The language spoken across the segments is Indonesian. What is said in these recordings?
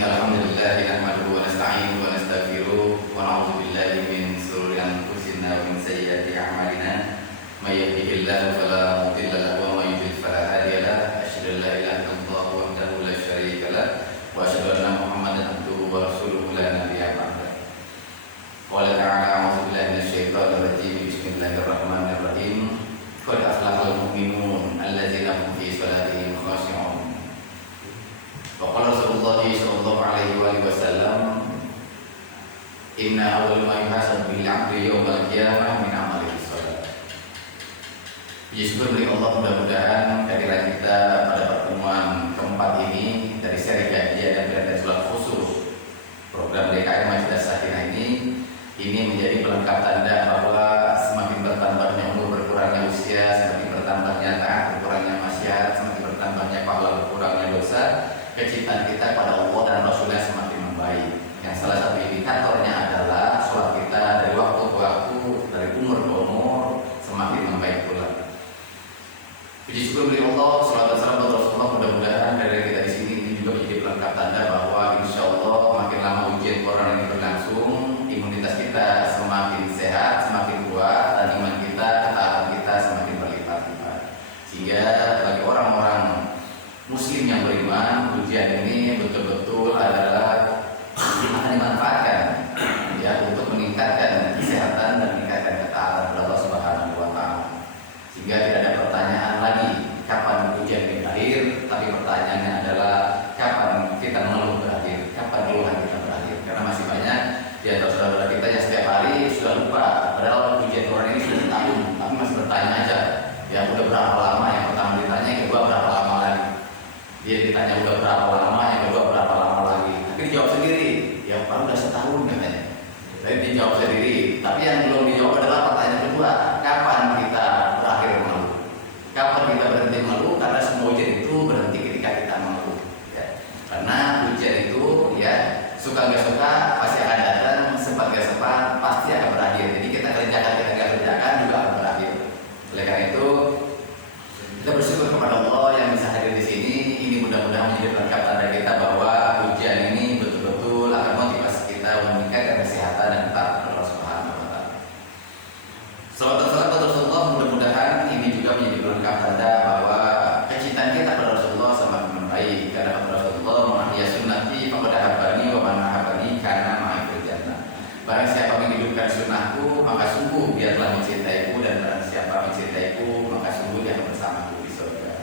Alhamdulillah nahmaduhu wa nasta'inuhu wa nastaghfiruh wa na'udzu billahi min shururi anfusina wa min sayyiati a'malina may yahdihillahu fala mudilla lahu wa may yudlil fala hadiya lahu asyhadu an la ilaha illallah wahdahu la syarika lahu wa asyhadu anna Muhammadan abduhu wa rasuluhu la nabiyya ba'dahu. Qala ta'ala a'udzu billahi minasy syaithanir rajim bismillahirrahmanirrahim qad aflahal mu'minun alladzina hum fi shalatihim khashi'un. Waqala Rasulullah sallallahu alaihi wasallam inna awwal ma yuhasabu bil 'abdi yaumal qiyamah min amalihi shalah. Syukur bagi Allah, mudah-mudahan kehadiran kita pada pertemuan keempat ini dari seri kajian dan belajar salat khusus program DKM Majelis Sakinah ini menjadi pelengkap tanda bahwa semakin bertambahnya umur, berkurangnya usia, semakin bertambahnya taat, berkurangnya maksiat, semakin bertambahnya pahala, berkurangnya dosa, kecintaan kita pada Allah dan Rasulnya semakin membaik. Yang salah satu indikatornya adalah sholat kita dari waktu ke waktu, dari umur ke umur semakin membaik pula. Puji syukur bagi Allah, sholat dan salam buat Rasulullah. Mudah-mudahan dari kita di sini ini juga menjadi pelengkap tanda bahwa insya Allah makin lama ujian corona ini berlangsung, imunitas kita semakin sehat, semakin kuat, dan iman kita, ketaatan kita semakin berlipat-lipat. Sehingga bagi orang-orang Muslim yang beriman, ujian ini betul-betul adalah akan dimanfaatkan ya untuk meningkatkan kesehatan dan meningkatkan ketaatan kepada Allah Subhanahu wa taala. Sehingga tidak ada pertanyaan lagi kapan ujian ini berakhir, tapi pertanyaannya adalah kapan kita mengeluh berakhir, kapan keluhan kita berakhir. Karena masih banyak di antara saudara kita yang setiap hari sudah lupa padahal ujian Quran ini sudah tahun, tapi masih bertanya aja. Ya udah berapa lama, yang pertama ditanya, yang kedua berapa lama lagi. Dia ditanya udah berapa lama, yang kedua berapa lama lagi. Tapi dijawab sendiri, ya baru udah setahun katanya. Tapi dijawab sendiri. Tapi yang belum dijawab adalah pertanyaan kedua, kapan kita berakhir mengeluh? Kapan kita berhenti mengeluh? Karena semua ujian itu berhenti ketika kita mengeluh. Ya. Karena ujian itu ya suka nggak suka pasti akan datang, sempat nggak sempat pasti akan berakhir. Jadi kita kerjakan, kita nggak kerjakan juga akan berakhir. Oleh karena itu kita bersyukur kepada Allah yang bisa hadir di sini. Ini mudah-mudahan menjadi pelengkap tanda kita bahwa ujian ini betul-betul akan motivasi kita meningkatkan kesehatan dan ketaatan Allah Subhanahu wa taala. Salawat dan salam kepada Rasulullah, mudah-mudahan ini juga menjadi pelengkap tanda bahwa kecintaan kita pada Rasulullah semakin membaik. Karena kata Rasulullah, "Man ahya sunnati faqad ahabbani wa man ahabbani kana ma'i fil jannah." Barang siapa menghidupkan sunnahku, maka sungguh dia telah mencintaiku, dan barang siapa mencintaiku, maka sungguh dia akan bersamaku di surga.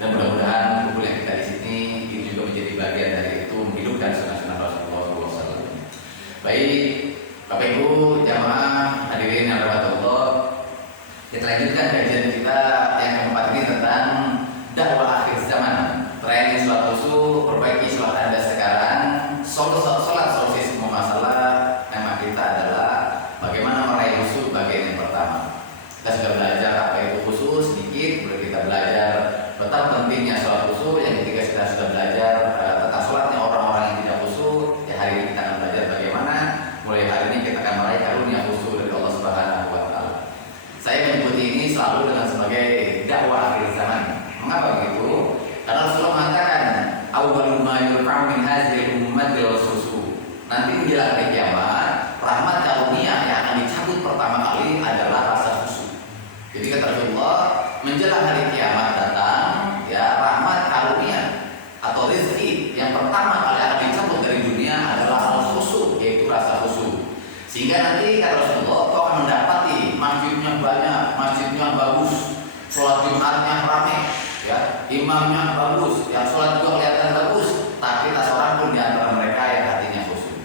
Dan mudah-mudahan kumpul yang kita di sini ini juga menjadi bagian dari itu, menghidupkan sunnah-sunnah Rasulullah SAW. Baik, Bapak Ibu jamaah hadirin yang dirahmati Allah, kita lanjutkan kajian kita yang keempat ini tentang dakwah akhir zaman. Training sholat khusyuk, perbaiki sholat Anda sekarang, solusi semua masalah. Tema kita adalah bagaimana meraih khusyuk bagian yang pertama. Kita sudah belajar apa itu khusyuk sedikit, kemudian kita belajar betapa pentingnya sholat khusyuk. Yang ketiga kita sudah belajar tentang sholatnya orang-orang yang tidak khusyuk. Ya, hari ini kita akan belajar bagaimana mulai hari ini kita akan meraih karunia khusyuk dari Allah Subhanahu wa taala. Saya menyebut ini selalu dengan sebagai dakwah akhir zaman. Mengapa begitu? Karena Rasulullah mengatakan awwalul ma yurfa'u min hadhil ummatil khusyuk. Nanti menjelang hari kiamat, rahmat karunia yang akan dicabut pertama kali adalah rasa khusyuk. Jadi kata Rasulullah, menjelang hari kiamat datang, ya rahmat karunia atau rezeki yang pertama kali akan dicabut dari dunia adalah rasa khusyuk, yaitu rasa khusyuk. Sehingga nanti kata Rasulullah, kau akan mendapati masjidnya banyak, masjidnya bagus, sholat Jumatnya ramai, ya imamnya bagus, yang sholat juga kelihatan bagus, tapi tak seorang pun di antara mereka yang hatinya khusyuk.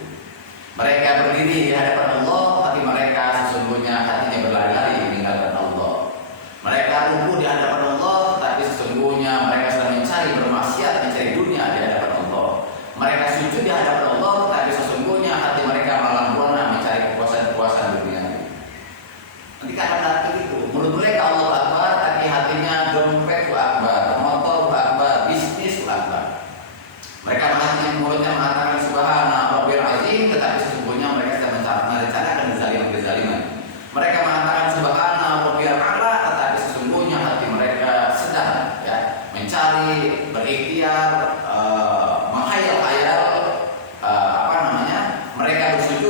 Mereka berdiri di hadapan Allah, tapi mereka sesungguhnya hatinya berlari-lari meninggalkan Allah. Mereka ruku di hadapan Allah, tapi sesungguhnya mereka sedang mencari bermaksiat, mencari dunia di hadapan Allah. Mereka sujud di hadapan Allah, tapi sesungguhnya hati mereka malah buana mencari kepuasan-kepuasan dunia. Nanti akan datang itu. Menurut mereka Allah Akbar, tapi hatinya dompet Akbar, motor Akbar, bisnis Akbar. Mereka mulutnya mengatakan Subhana Rabbil Azim, tetapi sesungguhnya mereka sedang merencanakan kezaliman-kezaliman. Mereka mengatakan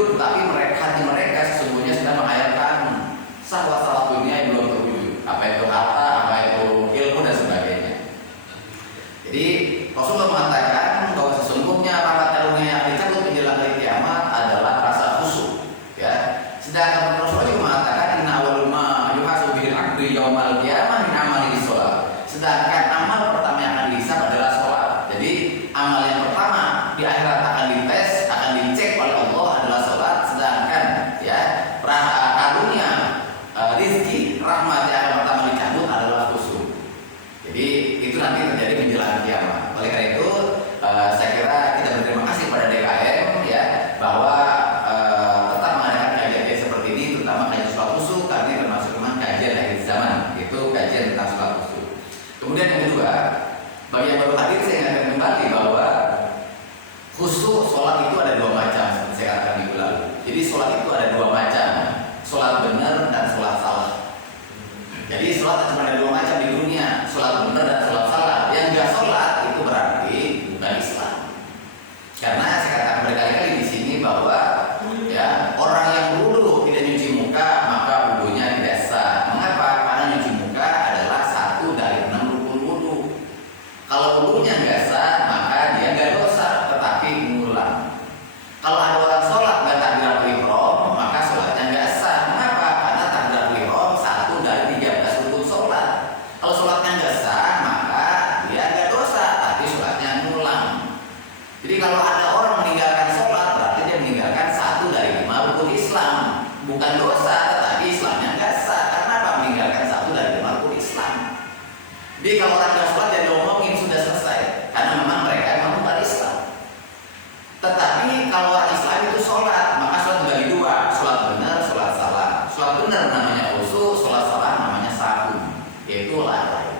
terwujud, tapi hati mereka sesungguhnya sedang menghayalkan syahwat-syahwat dunia yang belum terwujud. Apa itu harta, apa itu ilmu dan sebagainya. Jadi Rasulullah mengatakan bahwa sesungguhnya rahmat karunia yang dicabut menjelang hari kiamat adalah rasa khusyuk. Ya. Sedangkan Rasulullah juga mengatakan inna awwal ma yuhasabu bihil 'abdu yaumal qiyamah min amalihi shalah. Sedangkan amal pertama yang akan dihisab adalah sholat. Jadi amal yang pertama di akhirat akan dites, akan dicek oleh Allah adalah sholat. Sedangkan ya karunia rizki rahmat yang pertama dicabut adalah khusyuk. Jadi itu nanti terjadi menjelang kiamat. Oleh karena itu saya kira kita berterima kasih pada DKM ya bahwa tetap mengadakan kajian seperti ini, terutama kajian sholat khusyuk karena ini termasuk memang kajian akhir zaman, itu kajian tentang sholat khusyuk. Kemudian yang kedua, bagi yang baru hadir saya ingatkan kembali bahwa khusyuk sholat itu ada dua macam seperti saya katakan minggu lalu. Jadi sholat itu ada dua macam, sholat benar dan sholat salah. Jadi sholat cuma ada dua macam di dunia, sholat benar dan sholat salah. Yang enggak sholat itu berarti bukan Islam. Karena saya katakan berkali-kali di sini bahwa ya orang yang wudu tidak nyuci muka maka wudunya tidak sah. Mengapa? Karena nyuci muka adalah satu dari 6 rukun wudu. Kalau wudunya nggak sah maka dia nggak dosa, tetapi mengulang. Kalau ada orang sholat nggak takbiratul ihram maka sholatnya nggak sah. Mengapa? Karena takbiratul ihram satu dari 13 rukun sholat. Kalau sholatnya nggak sah maka dia nggak dosa, tapi sholatnya mengulang. Jadi kalau ada orang meninggalkan sholat berarti dia meninggalkan satu dari 5 rukun Islam. Bukan dosa, tetapi Islamnya nggak sah. Karena apa? Meninggalkan satu dari 5 rukun Islam. Jadi kalau orang nggak sholat jadi ngomongin sudah selesai, karena memang mereka memang bukan Islam. Tetapi kalau orang Islam itu sholat, maka sholat dibagi dua, sholat benar, sholat salah. Sholat benar namanya khusyuk, sholat salah namanya sahun, yaitu lalai.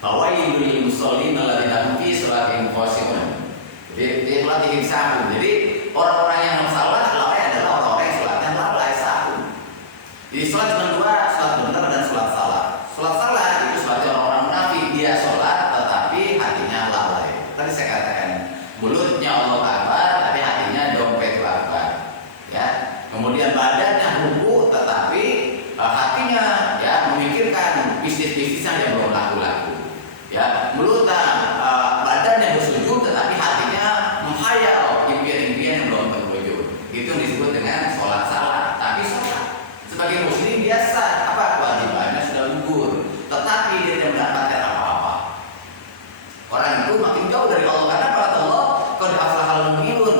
Fawailul musallin alladzina hum fi sholatihim khashi'un. Jadi sholatihim sahun. Jadi orang-orang yang salah lalai adalah orang-orang yang sholatnya lalai sahun. Jadi sholat cuma dua, sholat benar dan sholat salah. Sholat salah itu sholatnya orang-orang munafik, dia sholat tetapi hatinya lalai. Tadi saya katakan mulutnya Allah Akbar tapi hatinya dompet Akbar. Ya. Kemudian badannya ruku tetapi hatinya ya memikirkan bisnis-bisnis yang belum laku-laku. Ya, mulutnya badannya bersujud tetapi hatinya menghayal impian-impian yang belum terwujud. Itu disebut dengan sholat salah. Tapi sholat sebagai muslim biasa apa kewajibannya sudah gugur, tetapi dia tidak mendapatkan apa-apa. Orang itu makin jauh dari Allah karena kata Allah qad aflahal mu'minun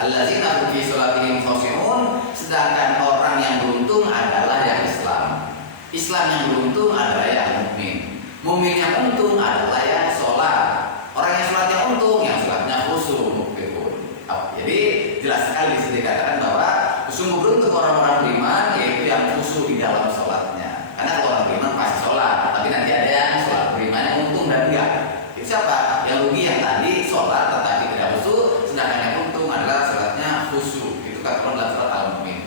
allazina hum fi sholatihim khashi'un. Sedangkan orang yang beruntung adalah yang Islam. Islam yang beruntung adalah yang mukmin. Mukmin yang untung adalah yang sholat. Orang yang sholatnya untung, yang sholatnya khusyuk mukmin. Jadi jelas sekali di sini dikatakan bahwa sungguh beruntung orang-orang beriman yaitu yang khusyuk di dalam sholatnya. Karena kalau orang beriman pasti sholat, tapi nanti ada yang sholat beriman yang untung dan enggak. Itu siapa? Yang rugi yang tadi sholat tetapi tidak khusyuk, sedangkan yang untung adalah sholatnya khusyuk. Itu kata Allah dalam surat Al-Mu'min.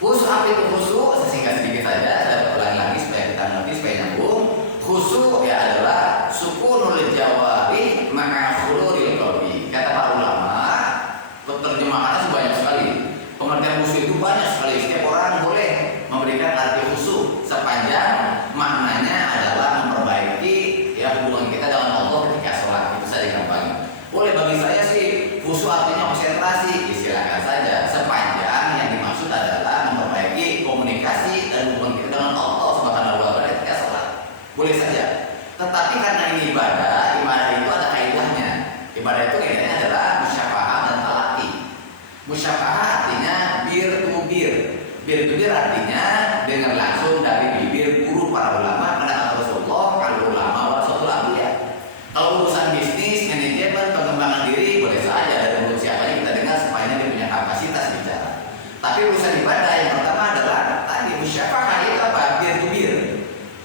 Khusyuk apa itu khusyuk? Saya singkat sedikit saja, saya ulangi lagi supaya kita ngerti supaya nyambung. Khusyuk ya adalah sukunul jawari ma'a khuluril qalbi. Kata para ulama, terjemahannya banyak sekali. Pengertian khusyuk itu banyak sekali. Setiap orang boleh memberikan arti khusyuk sepanjang maknanya adalah memperbaiki ya hubungan kita dengan Allah ketika sholat. Itu saja gampang. Boleh bagi saya sih khusyuk artinya konsentrasi, silakan saja. Sepanjang yang dimaksud adalah memperbaiki komunikasi dan hubungan kita dengan Allah Subhanahu wa taala ketika sholat. Boleh saja. Tetapi karena ini ibadah itu ada kaidahnya. Ibadah itu kaidahnya adalah musyafahah dan talaqi. Musyafahah artinya bir to bir. Bir to bir artinya dengar langsung dari bibir guru para ulama pada Rasulullah, kalau ulama warasatul anbiya. Kalau urusan bisnis, manajemen, pengembangan diri boleh saja dari mulut siapa kita dengar supaya dia punya kapasitas bicara. Tapi urusan ibadah yang pertama adalah tadi musyafahah itu apa? Bir to bir.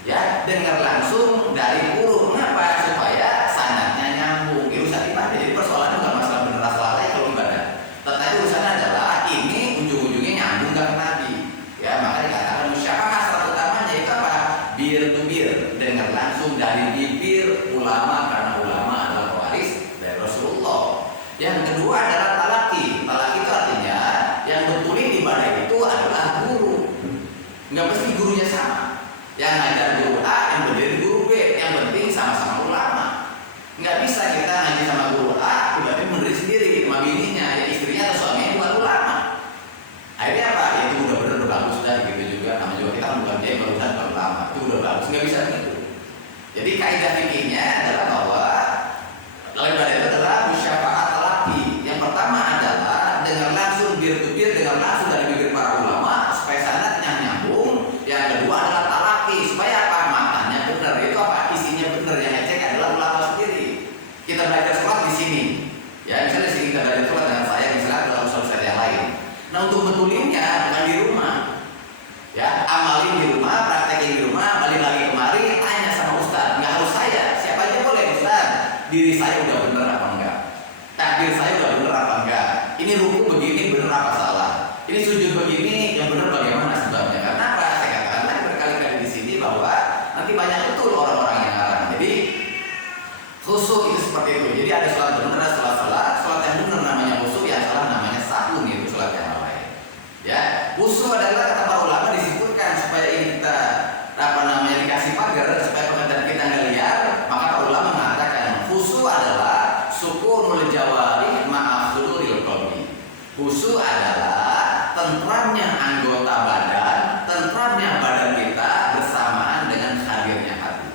Ya, dengar langsung dari guru. Mengapa? Supaya sanadnya nyambung. Urusan ibadah. Jadi persoalan bukan masalah benar salah kalau ibadah. Tetapi urusannya adalah ini ujung-ujungnya nyambung ke Nabi. Ya, maka dikatakan musyafahah salah utamanya itu apa? Bir to bir. Dengar langsung dari bibir ulama karena ulama adalah pewaris dari Rasulullah. Yang kedua adalah talaqi. Talaqi itu artinya Nggak mesti gurunya sama. Yang ngajar guru A, yang berdiri guru B, yang penting sama-sama ulama. Nggak bisa kita ngaji sama guru A, tiba-tiba berdiri sendiri sama bininya, ya istrinya atau suaminya bukan ulama. Akhirnya apa? Ya itu udah bener, udah bagus, sudah gitu juga. Namanya juga kita bukan dia, bukan ulama, itu udah bagus, nggak bisa gitu. Jadi kaidah fikihnya adalah bahwa lalu ibadah itu adalah musyafaat talaqi. Yang pertama adalah dengan langsung peer to peer, dengan langsung dari bibir para ulama supaya sanadnya nyambung. Yang kedua adalah talaqi supaya apa? Maknanya benar. Itu apa? Isinya benar. Yang ngecek adalah ulama sendiri. Kita belajar sholat di sini. Ya misalnya di sini kita belajar sholat dengan saya, misalnya dalam sholat yang lain. Nah untuk betulinnya bukan di rumah. Ya, amalin di rumah, praktekin di rumah, balik lagi kemari, tanya sama ustaz. Nggak harus saya, siapa aja boleh ustaz. Diri saya udah bener apa enggak? Takbir saya udah bener apa enggak? Ini ruku begini bener apa salah? Ini sujud begini yang bener bagaimana sebabnya? Karena apa? Saya katakan lagi berkali-kali di sini bahwa nanti banyak betul orang-orang yang ngarang. Jadi khusyuk itu seperti itu. Jadi ada sholat bener, ada sholat salah. Sholat yang bener namanya khusyuk, yang salah namanya sahun, itu sholat yang lain. Ya, khusyuk adalah kata para ulama disebutkan supaya ini kita dikasih pagar supaya pekerjaan kita nggak liar. Maka para ulama mengatakan khusyuk adalah sukunul jawari ma'akhuduril qalbi. Khusyuk adalah tentramnya anggota badan, tentramnya badan kita bersamaan dengan hadirnya hati.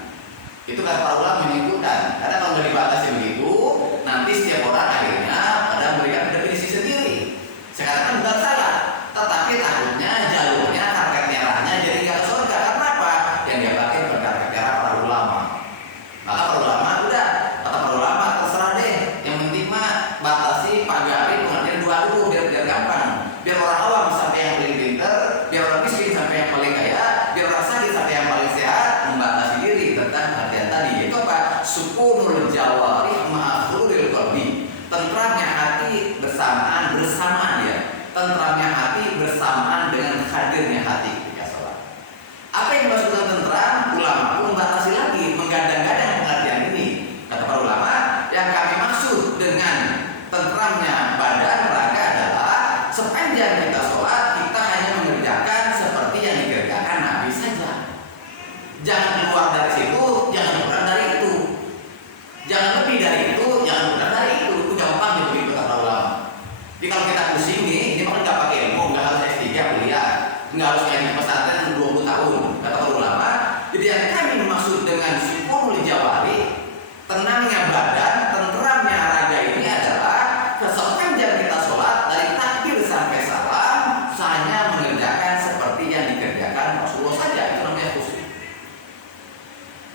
Itu kata para ulama menyebutkan. Karena kalau nggak dibatasi begitu, nanti setiap orang akhirnya pada memberikan definisi sendiri. Sekarang bukan salah, tetapi takutnya jalurnya karpet merahnya jadi nggak ke surga. Karena apa? Yang dia pakai bukan karpet merah para ulama. Maka para ulama udah kata para ulama terserah deh. Yang penting mah batasi pagari pengertian dua dulu biar gampang. Biar orang awam sampai yang paling pinter, biar orang miskin sampai yang paling kaya, biar orang sakit sampai yang paling sehat membatasi diri tentang pengertian tadi. Itu apa? Sukunul jawari ma'akhuril qalbi. Tentramnya hati bersamaan dia. Tentramnya hati bersamaan dengan hadirnya hati ketika sholat. Apa yang dimaksud dengan tentram? Ulama pun membatasi lagi, menggadang-gadang pengertian ini. Kata para ulama, yang kami maksud dengan tentramnya badan raga adalah sepanjang kita sholat kita hanya mengerjakan seperti yang dikerjakan Nabi saja. Jangan keluar dari situ, jangan kurang dari itu. Jangan lebih dari itu, jangan kurang dari itu. Itu gampang begitu kata ulama. Jadi kalau kita pusing nih, ini maka nggak pakai ilmu, nggak harus S3 kuliah, nggak harus ngaji pesantren 20 tahun, kata para ulama. Jadi yang kami maksud dengan sukunul jawari, tenangnya badan, tentramnya raga ini adalah sepanjang kita sholat dari takbir sampai salam, hanya mengerjakan seperti yang dikerjakan Rasulullah saja. Itu namanya khusyuk.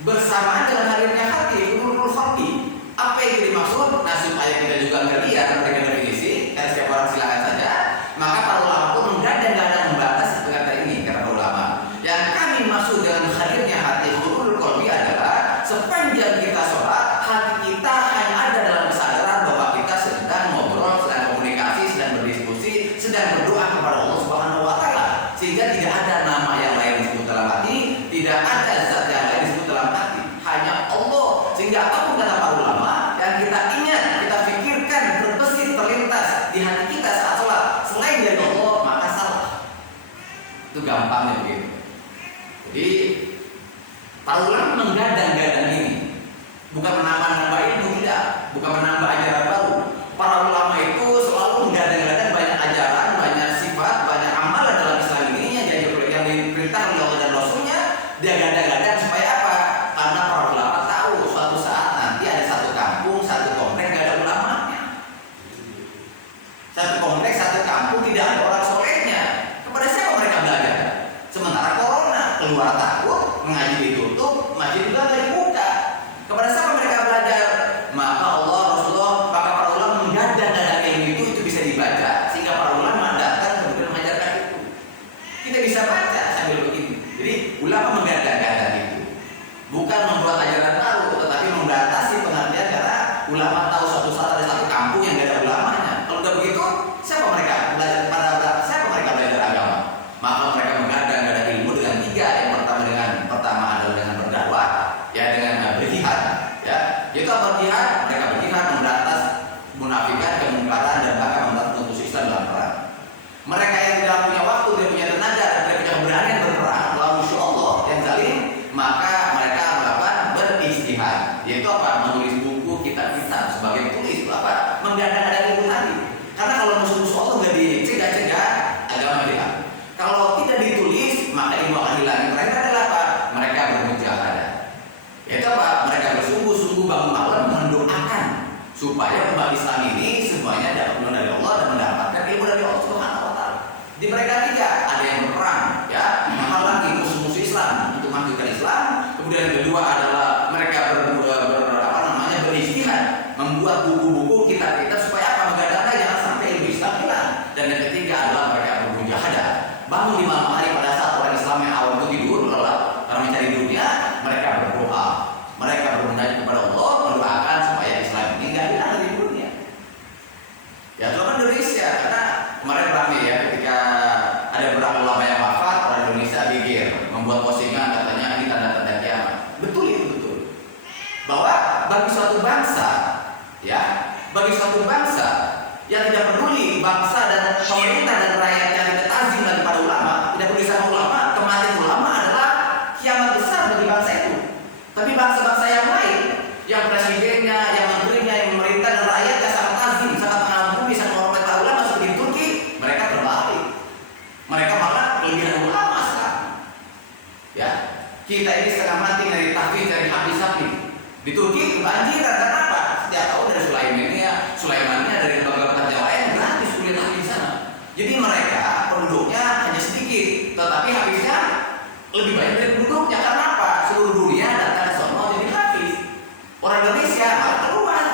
Bersamaan dengan hadirnya hati, nurul hati. Apa yang dimaksud? Nah supaya kita juga nggak lihat mereka definisi, karena setiap orang silakan saja. Maka para ulama pun menggadang-gadang membatasi kata ini kata ulama. Yang kami maksud dengan hadirnya hati nurul qalbi adalah sepanjang kita sholat, hati kita hanya ada dalam kesadaran bahwa kita sedang ngobrol, sedang komunikasi, sedang berdiskusi, sedang berdoa kepada Allah Subhanahu Wa Taala. Sehingga tidak ada nama yang lain disebut dalam hati, tidak ada zat yang lain disebut dalam hati, hanya Allah. Sehingga apapun kata para ulama yang kita ingat, kita pikirkan, terbesit, terlintas di hati kita saat sholat selain dari Allah, maka salah. Itu gampangnya begitu. Jadi para ulama menggadang-gadang ini, bukan menambah-nambah ilmu, tidak, bukan menambah ajaran baru. Para ulama itu selalu menggadang-gadang banyak ajaran, banyak sifat, banyak amalan dalam Islam ini yang diperintah oleh Allah dan Rasulnya. Dia gadang-gadang supaya apa? Karena para ulama tahu suatu saat nanti ada satu kampung, satu komplek gak ada ulamanya. Satu komplek, satu kampung tidak ada orang solehnya. Kepada siapa mereka belajar? Sementara corona keluar takut, mengaji ditutup, masjid juga gak dibuka. Kepada siapa mereka belajar? Di mereka tiga ada yang berperang, ya, menghalangi musuh-musuh Islam untuk masukkan Islam. Kemudian yang kedua adalah mereka beristihad, membuat buku-buku kitab-kitab supaya apa? Menggadang-gadang jangan sampai ilmu Islam hilang. Dan yang ketiga adalah mereka bermujahadah, bangun di malam hari pada saat orang Islam yang awal itu tidur, lelah karena mencari dunia, mereka berdoa, mereka bermunajat kepada Allah, mendoakan supaya Islam ini nggak hilang dari dunia. Ya, terutama Indonesia, karena kemarin ramai ya ketika ada beberapa ulama yang wafat, orang Indonesia gigir membuat postingan katanya ini tanda-tanda kiamat. Betul itu, betul. Bahwa bagi suatu bangsa, ya, bagi suatu bangsa yang tidak peduli bangsa dan pemerintah dan rakyat yang tidak tazim lagi pada ulama, tidak peduli sama ulama, kematian ulama adalah kiamat besar bagi bangsa itu. Tapi bangsa-bangsa yang lain, yang presidennya, yang menterinya, yang pemerintah dan rakyatnya sangat tazim, sangat mengagumi, sangat menghormati para ulama seperti di Turki, mereka terbalik. Mereka malah kelebihan ulama sekarang. Ya, kita ini setengah mati dari tahfiz, dari habis-habis. Di Turki kebanjiran, karena apa? Setiap tahun dari Sulaimannya dari lembaga yang lain gratis kuliah di sana. Jadi mereka penduduknya hanya sedikit, tetapi habisnya lebih banyak dari penduduknya. Karena apa? Seluruh dunia datang ke sana jadi habis. Orang Indonesia malah keluar.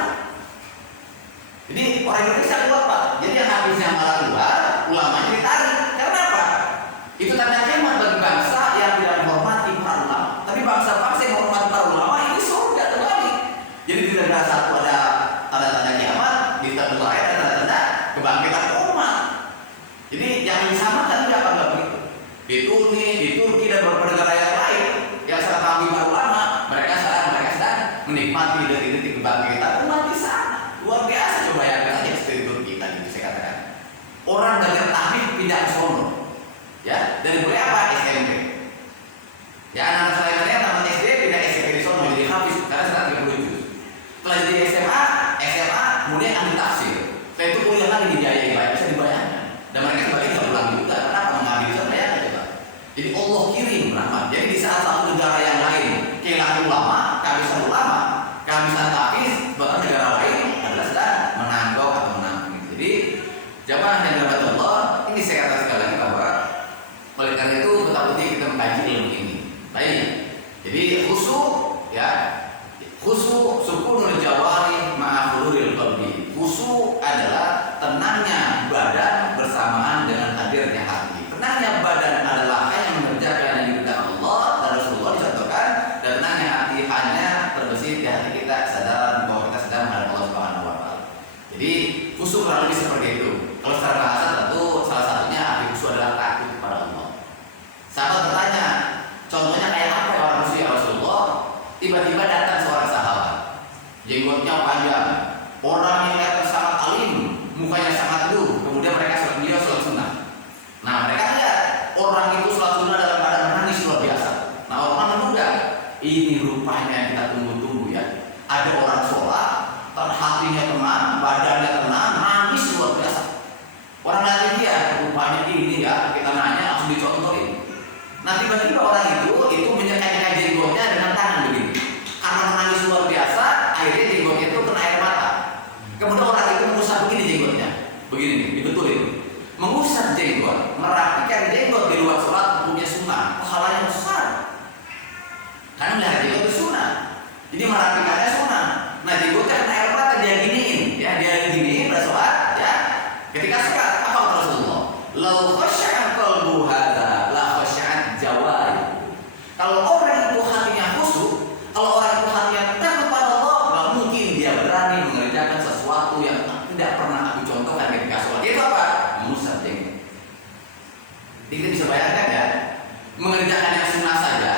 Jadi orang Indonesia keluar Pak. Jadi yang habisnya malah keluar, ulamanya ditarik. Karena apa? Itu tanda kiamat bagi bangsa yang tidak menghormati para ulama. Tapi bangsa-bangsa yang menghormati para ulama ini surga terbalik. Jadi tidak ada satu ada tanda-tanda kiamat, di satu lain ada tanda-tanda kebangkitan umat. Jadi yang disamakan tidak apa begitu. Di Turki dan beberapa negara yang lain yang sangat mengagumi para ulama, mereka sedang menikmati detik-detik kebangkitan umat di sana. Luar biasa, coba bayangkan aja seperti Turki tadi saya katakan. Orang belajar tahmid pindah ke sono. Ya, dari mulai apa? SMP. Ya, anak-anak saya tamat SD pindah SMP di sono jadi habis karena sekarang 30 juz. Setelah jadi SMA, kemudian ambil tafsir. Setelah itu kuliah lagi dibiayai lagi, bisa dibayangkan. Dan mereka sebaliknya nggak pulang juga, kenapa? Mengambil itu bayangkan coba. Jadi Allah kirim rahmat. Jadi di saat satu negara yang lain kehilangan ulama, kehabisan tafsir, bahkan negara lain adalah sedang menanggok atau menampung. Jadi jamaah yang dirahmati Allah, ini saya katakan sekali lagi bahwa oleh karena itu betapa penting kita mengkaji ilmu ini. Baik. Jadi khusu sukunul jawari ma'afurul qalbi. Khusu adalah tenangnya badan bersamaan dengan hadirnya hati. Tenangnya badan adalah hanya mengerjakan yang diperintahkan Allah dan Rasulullah dicontohkan, dan tenangnya hati hanya terbesit di hati kita kesadaran bahwa kita sedang menghadap Allah Subhanahu wa taala. Jadi khusu kurang lebih seperti itu. Kalau secara bahasa tentu salah satunya arti khusu adalah takut kepada Allah. Sahabat bertanya, contohnya kayak apa ya orang khusu ya Rasulullah? Tiba-tiba datang seorang sahabat, jenggotnya panjang, orang yang kelihatan sangat alim, mukanya sangat teduh, kemudian mereka sholat sunnah. Nah, mereka lihat orang itu sholat sunnah dalam keadaan menangis luar biasa. Nah, orang menduga, ini rupanya yang kita tunggu-tunggu ya. Ada orang sholat, hatinya tenang, badannya tenang, nangis luar biasa. Orang lain dia, rupanya ini ya, kita nanya langsung dicontohin. Nah, tiba-tiba orang itu menyeka-nyeka jenggotnya dengan tangan begini. Karena menangis luar biasa, akhirnya jenggotnya itu kena air mata. Kemudian orang itu mengusap begini jenggotnya, begini nih, dibetulin. Mengusap jenggot, merapikan jenggot di luar sholat hukumnya sunnah, pahalanya besar. Karena melihara jenggot itu sunnah, jadi merapikannya sunnah. Nah, jenggotnya kena air mata, dia giniin, ya dia giniin pada sholat, ya. Ketika sholat, apa kata Rasulullah? Lau khasya'a qalbu hadza la khasya'a jawari. Kalau orang itu hatinya khusyuk, kalau orang itu hatinya takut pada Allah, nggak mungkin dia berani mengerjakan sesuatu yang tidak pernah aku contohkan ketika sholat. Itu apa? Mengusap jenggot. Jadi kita bisa bayangkan ya, mengerjakan yang sunnah saja,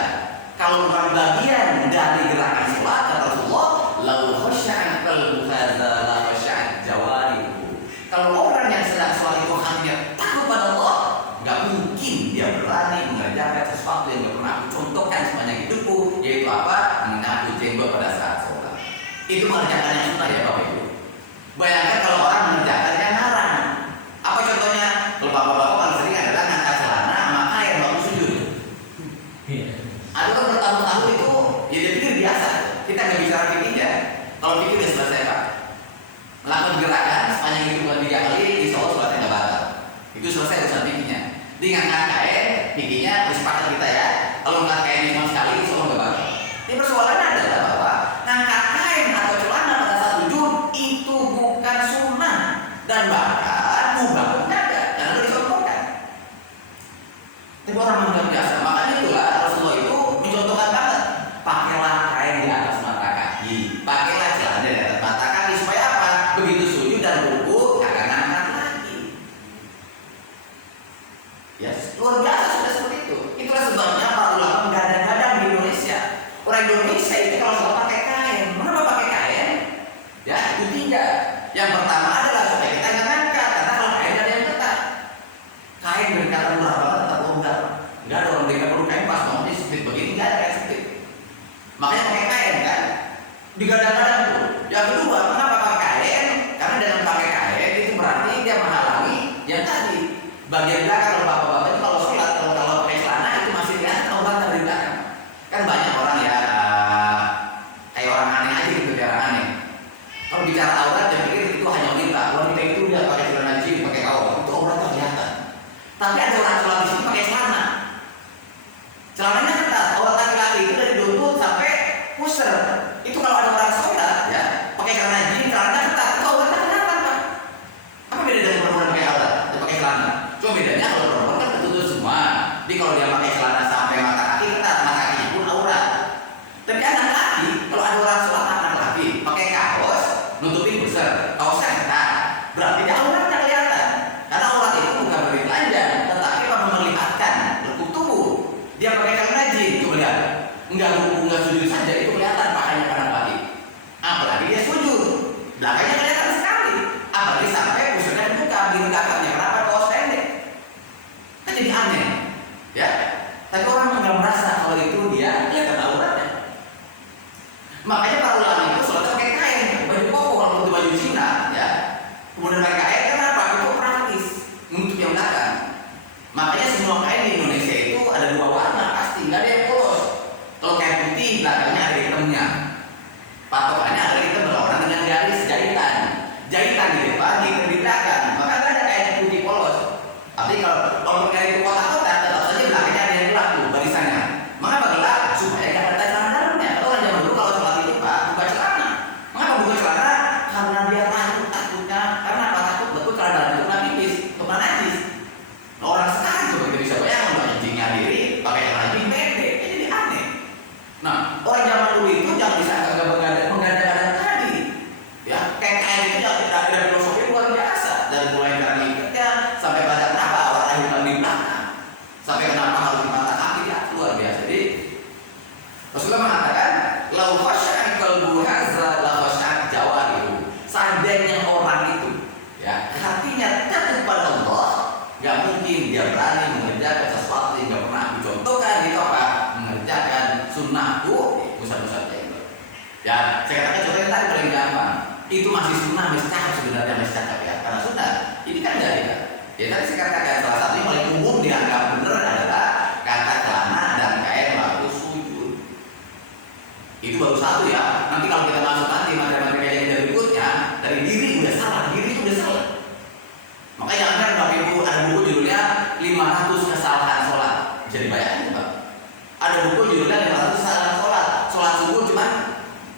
kalau bukan bagian dari gerakan sholat, kata Rasulullah, lau khasya'a qalbu hadza la khasya'a jawari. Kalau orang yang sedang sholat itu hatinya takut pada Allah, nggak mungkin dia berani mengerjakan sesuatu yang nggak pernah aku contohkan sepanjang hidupku, yaitu apa? Menyapu jenggot pada saat sholat. Itu mengerjakan yang sunnah ya Bapak Ibu. Bayangkan kalau orang mengerjakan yang haram. Apa contohnya? Kalau bapak-bapak paling sering adalah ngangkat celana sama air waktu sujud. Ada kan bertahun-tahun itu, ya dia pikir biasa. Kita nggak bicara fikihnya. Kalau fikih udah selesai Pak. Melakukan gerakan sepanjang hidup 3 kali, insya Allah sholatnya nggak batal. Itu selesai urusan fikihnya. Dengan KKN, bikinnya sepakat kita ya. Kalau ngangkat kain cuma sekali, insya Allah nggak bakal. Ini persoalannya adalah bahwa ngangkat kain atau celana pada saat sujud itu bukan sunnah dan bahkan mubah pun ada, karena itu dicontohkan. Tapi orang menganggap biasa, makanya itulah Rasulullah itu mencontohkan banget. Pakailah kain di atas mata kaki, pakailah celana di atas mata kaki supaya apa? Begitu sujud dan ruku kagak ngangkat lagi. Ya, luar biasa sudah seperti itu. Itulah sebabnya para ulama menggadang-gadang di Indonesia. Orang Indonesia itu kalau sholat pakai kain. Kenapa pakai kain? Ya, itu tiga. Yang pertama adalah supaya kita nggak ngangkat, karena kalau kain ada yang ketat. Kain berikatan murah banget tetap longgar. Nggak ada orang berikan perlu kain pas banget ini sempit begini, nggak ada kain sempit. Makanya pakai kain kan. Digadang-gadang tuh. Yang kedua, kenapa pakai kain? Karena dengan pakai kain itu berarti dia menghalangi yang tadi. Bagian belakang kalau bapak-bapak itu kalau sholat kalau pakai celana itu masih kelihatan aurat dari belakang. Kan banyak orang ya kayak orang aneh aja gitu, bicara aneh. Kalau bicara aurat dia pikir itu hanya wanita. Wanita itu dia pakai celana jeans, pakai kaos, itu auratnya kelihatan. Tapi ada orang sholat di sini pakai celana. Celananya ketat, aurat laki-laki itu dari lutut sampai pusar. Itu kalau ada orang sholat ya pakai celana jeans, celana ketat, itu auratnya kelihatan Pak. Apa beda dengan perempuan pakai aurat? Dia pakai celana. Cuma bedanya kalau perempuan kan tertutup semua. Jadi kalau dia pakai celana sampai mata kaki ketat, mata kaki pun aurat. Tapi anak laki, kalau ada orang sholat anak laki pakai kaos nutupin besar, kaosnya ketat, berarti dia auratnya kelihatan. Karena aurat itu bukan beri telanjang, tetapi memperlihatkan lekuk tubuh. Dia pakai celana jeans, coba lihat. Enggak sujud saja itu kelihatan pakainya kanan kaki. Apalagi dia sujud, belakangnya kelihatan sekali. Apalagi sampai pusarnya dibuka di belakangnya. Kenapa kaos pendek? Kan jadi aneh, ya. Tapi orang nggak merasa kalau itu dia kelihatan auratnya. Makanya para ulama itu sholat pakai kain, baju koko kalau untuk baju Cina, ya. Kemudian pakai kain kenapa? Itu praktis, menutup yang belakang. Makanya semua kain di Indonesia itu ada dua warna pasti, nggak ada yang polos. Kalau kain putih belakangnya ada hitamnya, patokannya ada hitam berwarna dengan garis jahitan, jahitan di depan, hitam di belakang. Maka nggak ada kain putih polos. Tapi kalau pakai itu kotak-kotak, tetap saja belakangnya ada yang gelap tuh barisannya. Mengapa gelap? Supaya nggak ada celana dalamnya. Kalau orang zaman dulu kalau sholat itu Pak buka celana. Mengapa buka celana? Karena dia takutnya. Karena apa takut? Betul celana dalam itu kena pipis, itu kena najis. Nah, orang sekarang juga kita bisa bayangkan kalau anjingnya diri pakai celana jeans pendek, jadi aneh. Nah, orang zaman dulu itu jangan bisa agak menggadang-gadang tadi. Ya, kain itu tidak ada filosofi luar biasa. Dari mulai dari ikatnya sampai pada kenapa warna hitam di belakang, sampai kenapa harus di mata kaki ya luar biasa. Jadi Rasulullah mengatakan, "Lau khasya'a qalbu hadza la khasya'a jawarihu." Seandainya orang itu ya hatinya takut pada Allah, nggak mungkin dia berani mengerjakan sesuatu yang nggak pernah dicontohkan gitu apa? Mengerjakan sunnahku pusat-pusatnya itu. Ya, saya katakan contohnya tadi paling gampang. Itu masih sunnah, masih cakep sebenarnya, masih cakep ya. Karena sunnah, ini kan enggak ya. Ya tadi saya katakan salah satu yang paling umum dianggap benar adalah kata celana dan kain waktu sujud. Itu baru satu ya. Nanti kalau kita masuk nanti materi-materi yang berikutnya, dari diri udah salah, diri itu udah salah. Makanya jangan Bapak Ibu ada buku judulnya 500 kesalahan sholat. Bisa dibayangkan Pak. Ada buku judulnya 500 kesalahan sholat. Sholat subuh cuma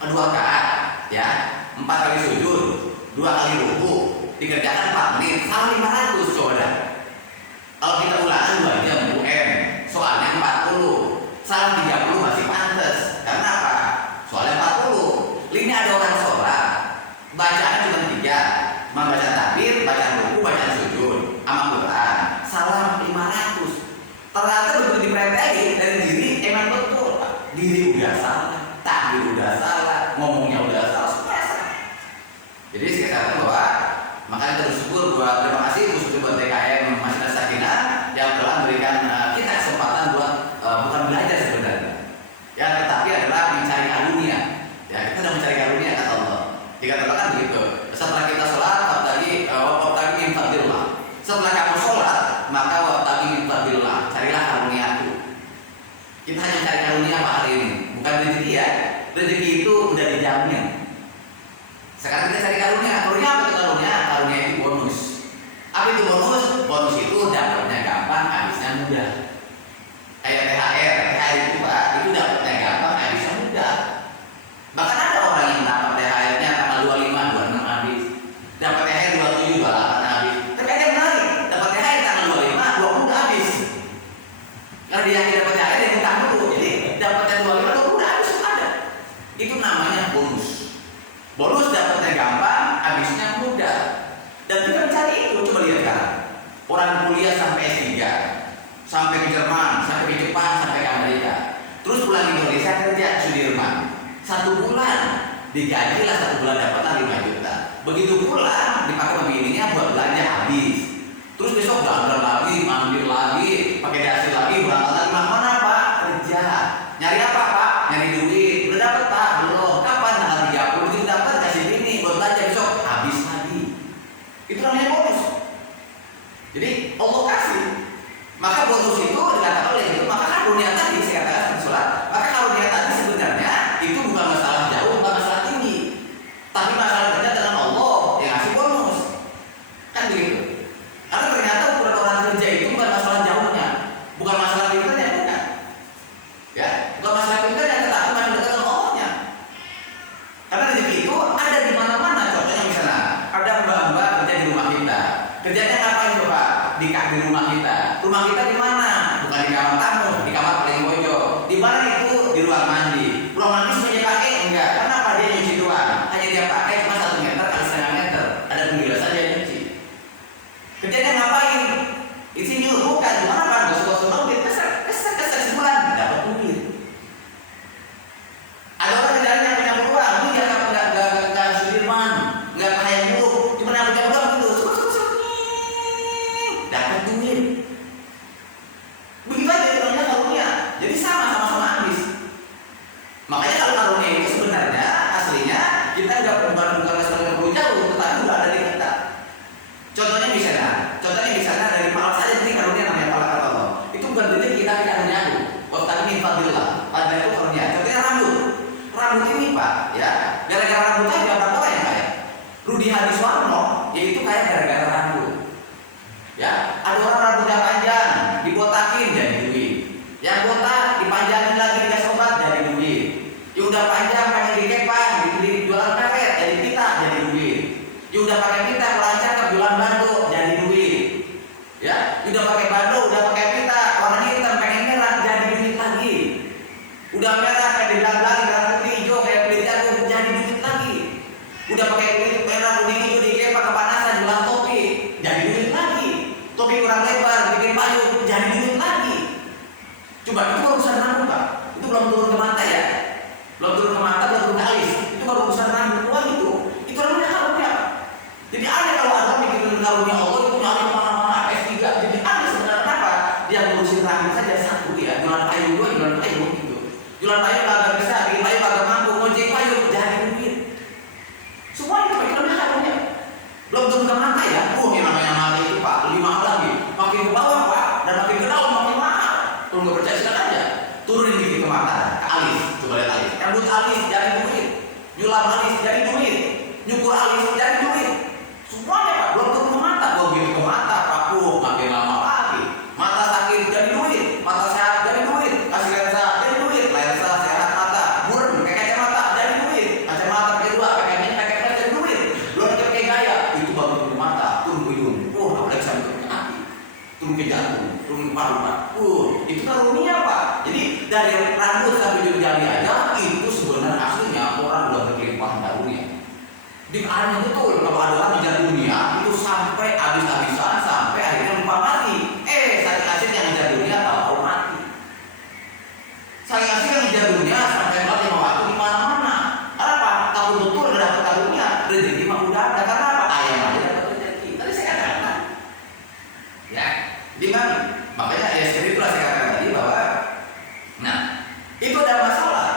2 rakaat, ya. 4 kali sujud, 2 kali ruku, dikerjakan 4 menit, salah 500 coba dah. Kalau kita ulangan 2 jam UN, soalnya 40, salah 30 masih pantas. Karena apa? Soalnya 40. Ini ada orang sholat, bacaan cuma 3, membaca takbir, bacaan ruku, bacaan sujud, sama Quran, salah 500. Ternyata begitu dipreteli dari diri emang betul, Pak. Diri udah salah, takbir udah salah, ngomongnya udah salah, semua salah. Jadi saya katakan bahwa makanya bersyukur buat terima kasih khususnya buat DKM Masjid Sakinah yang telah memberikan kita kesempatan buat bukan belajar sebenarnya, ya tetapi adalah mencari karunia. Ya kita sedang mencari karunia kata Allah. Dikatakan begitu. Setelah kita sholat, wabtaghi min fadlillah. Setelah kamu sholat, maka wabtaghi min fadlillah. Carilah karuniaku. Kita hanya cari karunia apa hari ini, bukan rezeki ya. Rezeki itu udah dijamin. Sekarang kita cari karunia. Karunia apa itu karunia? Karunia itu bonus. Apa itu bonus? Bonus itu dapatnya gampang, habisnya karena dia yakin dapat THR dia ngutang dulu. Jadi dapatnya 25 atau udah habis ada. Itu namanya bonus. Bonus dapatnya gampang, habisnya mudah. Dan kita mencari itu, coba lihat kan. Orang kuliah sampai S3, sampai ke Jerman, sampai ke Jepang, sampai ke Amerika. Terus pulang Indonesia kerja Sudirman. 1 bulan digajilah 1 bulan dapatlah 5 juta. Begitu pulang dipakai sama bininya buat belanja habis. Terus besok dandan lagi, mandi lagi, pakai dasi lagi, berangkat lagi. Mana Pak? Kerja. Nyari apa Pak? Nyari duit. Udah dapat Pak? Belum. Kapan? Tanggal 30 begitu dapat kasih bini buat belanja besok habis lagi. Itu namanya bonus. Jadi Allah kasih. Maka bonus itu dikatakan oleh itu, maka karunia tadi saya katakan sholat. Maka karunia tadi sebenarnya itu bukan masalah jauh, bukan masalah tinggi, tapi masalahnya dengan Allah yang ngasih bonus. Kan begitu. Karena ternyata ukuran orang kerja itu bukan masalah jauhnya, bukan masalah pintarnya, bukan. Ya, bukan masalah pintarnya, tetapi masalah dengan Allahnya. Karena rezeki itu ada di mana-mana. Contohnya misalnya ada mbak-mbak kerja di rumah kita. Kerjanya ngapain coba? Di rumah kita. Rumah kita di mana? Bukan di kamar tamu, di kamar paling pojok. Di mana itu? Di ruang mandi. Ruang mandi semuanya pakai? Enggak. Karena apa? Dia nyuci doang. Hanya dia pakai cuma 1 meter kali setengah meter. Ada penjelasan dia nyuci. Kerjanya ngapain? Isi nyuruh kan? Gimana Pak? Gosok-gosok duit, kesek sebulan dapat duit. Ada orang yang punya peluang, ini nggak Sudirman, nggak kayak buruk, cuma yang punya peluang gitu, dapat duit. Begitu aja namanya karunia. Jadi sama-sama habis. Makanya kalau karunia itu sebenarnya aslinya kita nggak bukan masalah perlu jauh, tetapi udah ada di kita. Contohnya misalnya dari maaf saja ini karunia namanya pala kata Allah. Itu bukan berarti kita karunia aku. Waktu tadi fadillah, pada itu karunia. Contohnya rambut ini Pak, ya. Gara-gara rambut aja berapa orang yang kaya? Rudi Hadiswarno, yaitu kaya gara-gara rambut. Ya, ada orang rambutnya panjang, dibotakin jadi duit. Yang botak dipanjangin lagi dikasih obat jadi duit. Yang udah panjang pengen dikepang, jualan karet jadi pita jadi duit. Yang udah pakai pita lancar ke jualan bando jadi duit. Ya, udah pakai bando, udah pakai pita, warna hitam pengen merah jadi duit lagi. Udah merah kayak dibelang-belang, merah putih hijau kayak kulit jagung jadi duit lagi. Udah pakai kulit merah kuning hijau dikepang kepanasan jualan topi jadi duit lagi. Topi kurang lebar bikin payung jadi duit lagi. Coba itu urusan rambut Pak. Itu belum turun ke mata ya. Belum turun ke mata, belum turun ke alis. Itu baru urusan rambut doang itu. Itu namanya karunia. Jadi ada kalau ada bikin karunia Allah itu nyari mana-mana S3. Jadi ada sebenarnya apa? Dia ngurusin rambut saja satu ya. Jualan payung dua, jualan payung gitu. Jualan payung kagak bisa, bikin payung kagak mampu, ngojek payung jadi duit. Semua itu itu namanya karunia. Belum turun ke mata ya. Yang namanya mata itu Pak, lebih mahal lagi. Makin ke bawah Pak, dan makin ke dalam makin mahal. Kalau nggak percaya silakan aja. Turunin dikit ke mata, ke alis. Coba lihat alis. Rambut alis jadi duit. Nyulam alis jadi duit. Nyukur alis jadi duit. Semuanya Pak, belum turun ke mata. Begitu ke mata, Pak, makin lama lagi. Mata sakit jadi duit. Mata sehat jadi duit. Kasih lensa jadi duit. Lensa sehat mata. Buren pakai kacamata jadi duit. Kacamata pakai 2, pakai minyak pakai plus jadi duit. Belum pakai gaya. Itu baru turun ke mata, turun ke hidung. Apalagi sampai ke kaki. Turun ke jantung, turun ke paru Pak. Itu karunia Pak. Jadi dari rambut sampai ujung jari aja itu sebenarnya aslinya orang udah berkelimpahan karunia. Di aneh betul kalau ada orang ngejar dunia itu sampai habis-habisan sampai akhirnya lupa mati. Saking asik yang ngejar dunia tahu mati. Saking asik yang ngejar dunia sampai mati mau waktu di mana-mana. Karena apa? Tahu betul udah dapat karunia, rezeki mah udah ada. Karena apa? Ayam aja dapat rezeki. Tadi saya katakan. Ya, di mana? Makanya ya seperti itulah saya katakan tadi bahwa itu ada masalah.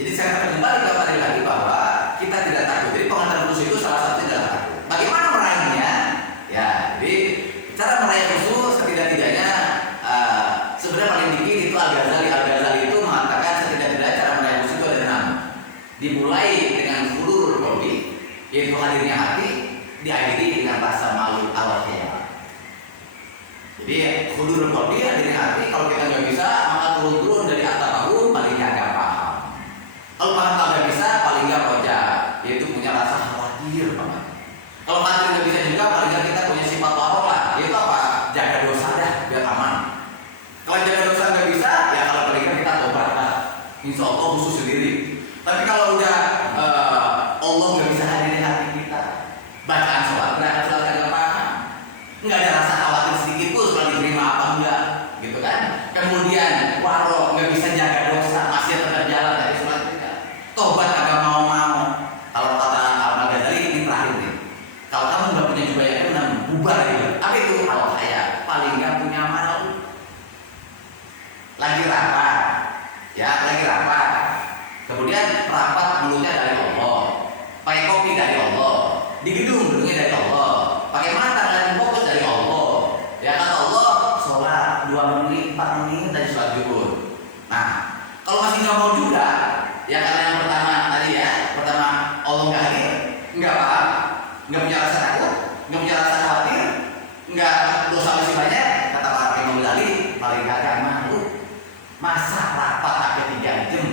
Jadi saya akan kembali kembali lagi bahwa kita tidak takut. Jadi pengantar khusus itu salah satunya adalah takut. Bagaimana meraihnya? Ya, jadi cara meraih khusus setidak-tidaknya sebenarnya paling dikit itu Al-Ghazali itu mengatakan setidak-tidaknya cara meraih khusus itu ada 6. Dimulai dengan hudurul qalbi, yaitu hadirnya hati, diakhiri dengan rasa malu awalnya. Jadi hudurul qalbi hadirnya hati. Kalau kita nggak bisa, maka turun dari atas tahu paling nggak paham. Kalau paham nggak bisa, paling nggak roja, yaitu punya rasa khawatir banget. Kalau khawatir nggak bisa juga, paling nggak kita punya sifat warok lah, yaitu apa? Jaga dosa dah biar aman. Kalau jaga dosa nggak bisa khusus sendiri. Tapi kalau udah Allah nggak bisa hadir di hati kita, bacaan sholat nggak paham, nggak ada rasa khawatir sedikit pun sholat diterima apa enggak, gitu kan? Kemudian waro nggak bisa jaga dosa, masih tetap jalan dari sholat kita. Tobat agak mau. Kalau kata Al-Ghazali ini terakhir nih, kalau kamu nggak punya jubah yang benar, bubar gitu. Apa itu? Kalau saya paling nggak punya malu. Lagi rapat, kemudian rapat mulutnya dari Allah, pakai kopi dari Allah, di gedung gedungnya dari Allah, pakai mata dan fokus dari Allah. Ya kata Allah, sholat 2 menit, 4 menit dari sholat zuhur. Nah, kalau masih nggak mau juga, ya karena yang pertama Allah nggak hadir, nggak paham, nggak punya rasa takut, nggak punya rasa khawatir, nggak dosa masih banyak. Kata Pak Imam Ghazali, paling kagak malu. Masa rapat pakai 3 jam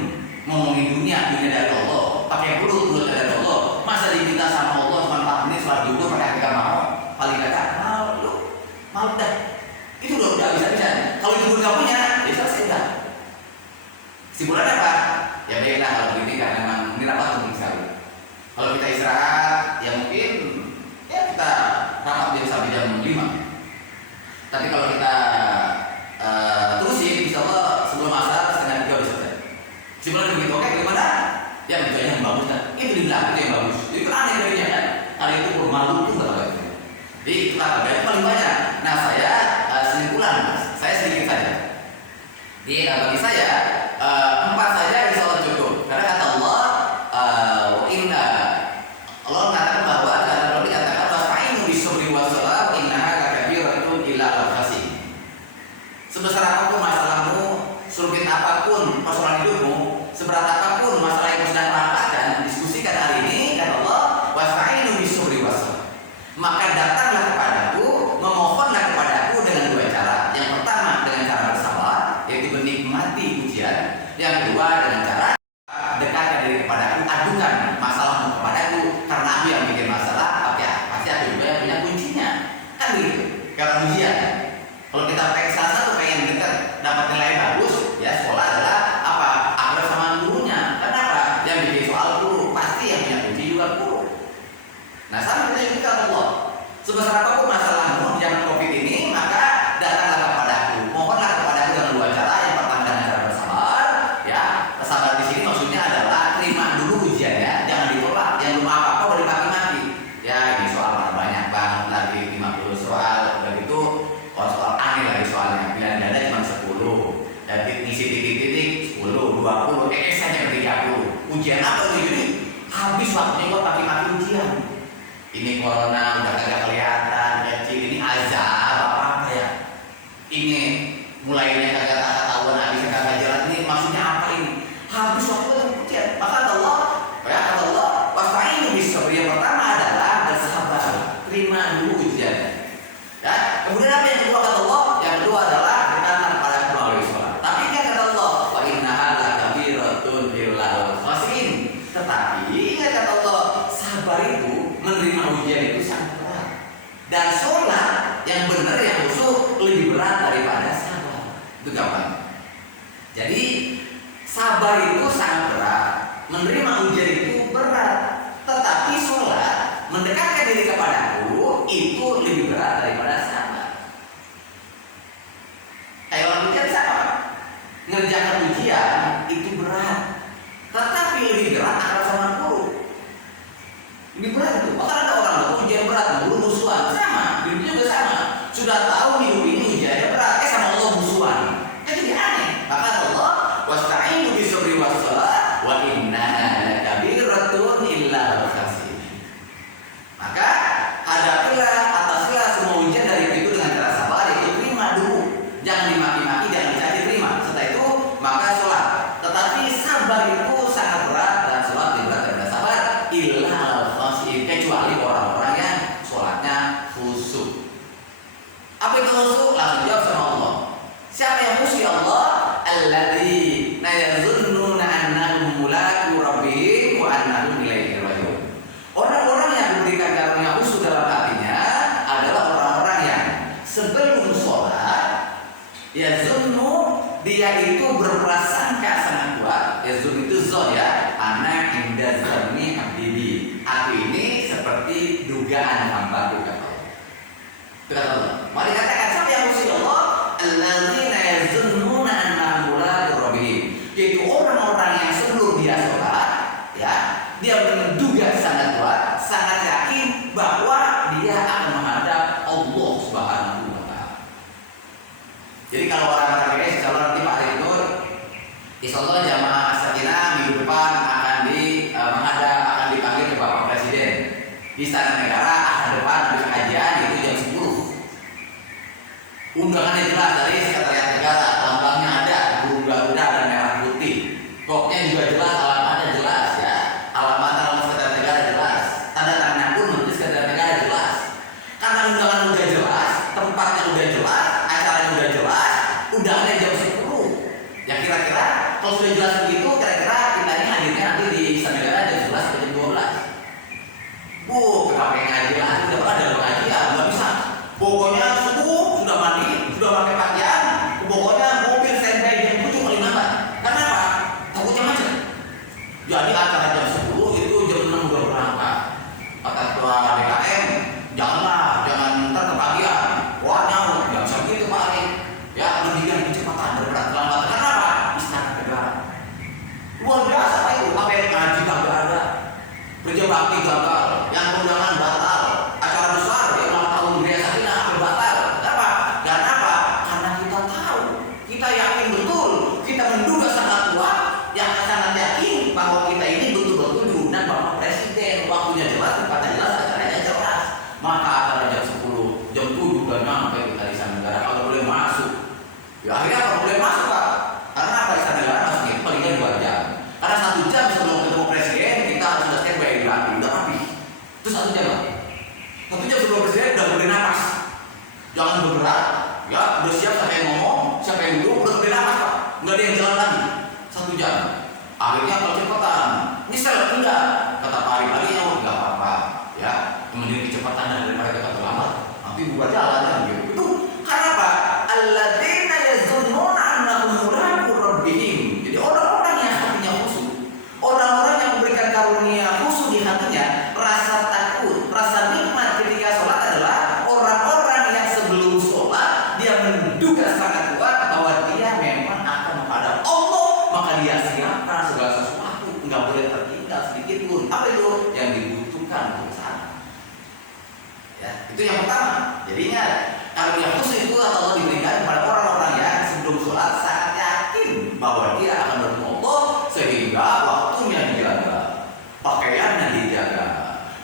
ngomongin dunia dari Allah, pakai mulut dari Allah. Masa diminta sama Allah cuma 4 menit sholat zuhur pakai agak mau, paling kagak malu dah. Itu udah bisa. Kalau itu nggak punya, ya selesai dah. Kesimpulannya apa? Ya baiklah kalau begini karena memang ini rapat penting sekali. Kalau kita istirahat, ya mungkin ya kita rapat sampai jam 5. Tapi kalau kita terusin, insya Allah sebelum asar 2:30 bisa selesai. Kesimpulannya begitu, oke gimana? Ya itu yang bagus kan? Itu dibilang itu yang bagus. Jadi kan aneh darinya kan? Hari itu malu itu nggak bagus. Jadi itu apa? Paling banyak. Nah saya kesimpulan, saya sedikit saja. Jadi bagi saya 4 saja insya Allah cukup. Karena kata Allah, Allah mengatakan bahwa Nabi katakan wasta'inu bis-sabri was-shalah wa innaha lakabiratun illa 'alal khashi'in. Sebesar apapun masalahmu, serumit apapun persoalan hidupmu, seberat apapun masalah yang sedang rapatkan, diskusikan hari ini, kata Allah, wasta'inu bis-sabri was-shalah. Maka datanglah kepadaku, memohonlah kepadaku dengan 2 cara. Yang pertama dengan cara bersabar, yaitu menikmati ujian. Yang kedua dengan cara dekatkan diri kepadaku, adukan masalahmu kepadaku, karena aku yang bikin masalah, pasti aku juga yang punya kuncinya. Kan begitu. Kalau ujian, kalau kita pakai salah satu pengen dekat dapat nilai bagus, ya sekolah adalah apa? Akrab sama gurunya. Kenapa? Yang bikin soal guru, pasti yang punya kunci juga guru. Nah sama kita Allah. Sebesar apapun masalahmu zaman COVID ini, maka datanglah kepadaku, mohonlah kepadaku dengan 2 cara. Yang pertama dengan cara bersabar, ya. Sabar di sini maksudnya adalah terima dulu ujiannya, jangan ditolak. Yang belum apa-apa boleh maki-maki. Ya ini soal banyak banget lagi 50 soal, udah gitu soal aneh lagi soalnya. Pilihan ganda cuma 10, dan ngisi titik-titik 10, 20, saja ke 30. Ujian apa ini? Habis waktunya gua maki-maki ujian. Ini corona udah kagak kelihatan, kecil ini azab apa ya? Ini mulainya kagak ketahuan, habisnya kagak jalan. Ini maksudnya apa ini? Habis waktu ujian. Maka Allah, wasta'inu bis-sabri. Yang pertama adalah bersabar, terima dulu ujiannya. Ya, kemudian apa yang kedua kata Allah? Yang kedua adalah dekatkan pada melalui sholat. Tapi kan kata Allah, wa innaha lakabiratun illa 'alal khashi'in. Tetapi ingat kata Allah, sabar itu, menerima ujian itu sangat berat. Dan sholat yang benar, yang khusyuk lebih berat daripada sabar. Itu gampang. Jadi sabar itu sangat berat, menerima ujian itu berat. Tetapi sholat, mendekatkan diri kepadaku, itu lebih berat daripada sabar. Kayak orang ujian sama, ngerjakan ujian itu berat, tetapi lebih berat akrab sama guru. Lebih berat itu. Maka ada orang ujian berat, guru musuhan, sama, hidup juga sama. Sudah tahu hidup ini ujiannya berat, sama Allah musuhan. Jadi aneh. Maka Allah, wasta'inu bis-sabri was-shalah wa innaha lakabiratun illa 'alal khashi'in. Maka hadapilah, atasilah semua ujian dari itu dengan cara sabar, yaitu terima dulu. Jangan dimaki-maki, jangan dicaci, terima. Setelah itu maka sholat. Tetapi sabar itu sangat berat, dan sholat lebih berat daripada sabar. Illa 'alal khashi'in, kecuali orang-orang yang sholatnya khusyuk. Apa itu khusyuk? Langsung jawab sama Allah. Siapa yang khusyuk ya Allah? Alladzina yazunnuna annahum mulaqu rabbihim wa annahum ilaihi raji'un. Orang-orang yang diberikan karunia khusyuk dalam hatinya adalah orang-orang yang sebelum sholat yazunnu dia itu berprasangka sangat kuat. Yazun itu zon ya, anak indah zonni abdi. Aku ini seperti dugaan hambaku kata Allah. Kata Allah. Mari katakan siapa yang musuh Allah? Alladzina yazunnuna annahum mulaqu rabbihim. Yaitu orang-orang yang sebelum dia sholat, ya, dia menduga sangat kuat, sangat yakin bahwa dia akan menghadap Allah Subhanahu wa taala. Jadi kalau orang-orang ini insya Allah nanti Pak Ari Nur, insya Allah jamaah As-Sakinah minggu depan akan akan dipanggil ke Bapak Presiden di Istana Negara. Akan depan ada kajian itu jam 10. Undangannya jelas dari Sekretariat Negara, lambangnya ada burung garuda dan merah putih. Koknya juga jelas, alamatnya jelas ya. Alamat Sekretariat Negara jelas. Tanda tangannya pun Menteri Sekretariat Negara jelas. Karena undangan udah jelas, tempatnya udah jelas, acaranya udah jelas, undangannya jam 10. Ya kira-kira kalau sudah jelas begitu, kira-kira kita ini hadirnya nanti di Istana Negara jam 11 atau jam 12. Pakai ngaji lagi, udah ada pengajian, nggak bisa. Pokoknya subuh sudah mandi, sudah pakai pakaian, pokoknya mobil standby jam 7 kali nambah. Karena apa? Takutnya macet. Jadi acara jam 10 itu jam 6 udah berangkat. Kata ketua DKM, jangan ntar kebagian. Wah nyawa, nggak bisa gitu Pak Ari. Ya mendingan kecepatan daripada kelambatan. Karena apa? Istana Negara. Luar biasa Pak itu. Apa yang ngaji kagak ada, kerja bakti gagal, yang undangan batal, acara besar yang ulang tahun Gereja Sakinah hampir batal. Kenapa? Karena apa? Karena kita tahu, kita yakin betul, kita menduga sangat kuat, yang sangat yakin bahwa kita ini betul-betul diundang Bapak Presiden. Waktunya jelas, tempatnya jelas, acaranya jelas. Maka acara jam 10, jam 7 udah nyampe kita di Istana Negara. Kalau boleh masuk, ya akhirnya kalau boleh masuk Pak. Karena apa? Istana Negara masuknya paling 2 jam. Karena 1 jam sebelum ketemu Presiden kita harus sudah standby di rapi, udah rapi. Itu 1 jam Pak. 1 jam sebelum Presiden udah boleh napas. Jangan bergerak, ya udah siap siapa yang ngomong, siapa yang duduk, udah boleh napas Pak. Nggak ada yang jalan lagi. 1 jam. Akhirnya kalau cepetan, misal enggak, kata Pak Ari tadi ya nggak apa-apa, ya. Mending kecepatan daripada kita terlambat. Nanti buat jalan kan gitu. Itu karena apa? Alladzina yazunnuna annahum mulaqu rabbihim. Jadi orang-orang yang hatinya khusyuk, orang-orang yang memberikan karunia khusyuk di hatinya, rasa takut, rasa nikmat ketika sholat adalah orang-orang yang sebelum sholat dia menduga sangat kuat bahwa dia memang akan menghadap Allah, maka dia siapkan segala sesuatu, nggak boleh tertinggal sedikit pun. Apa itu yang dibutuhkan untuk sana? Ya, itu yang pertama. Jadinya karunia khusyuk itu Allah diberikan kepada orang-orang yang sebelum sholat sangat yakin bahwa dia akan bertemu Allah, sehingga waktunya dijaga, pakaiannya dijaga,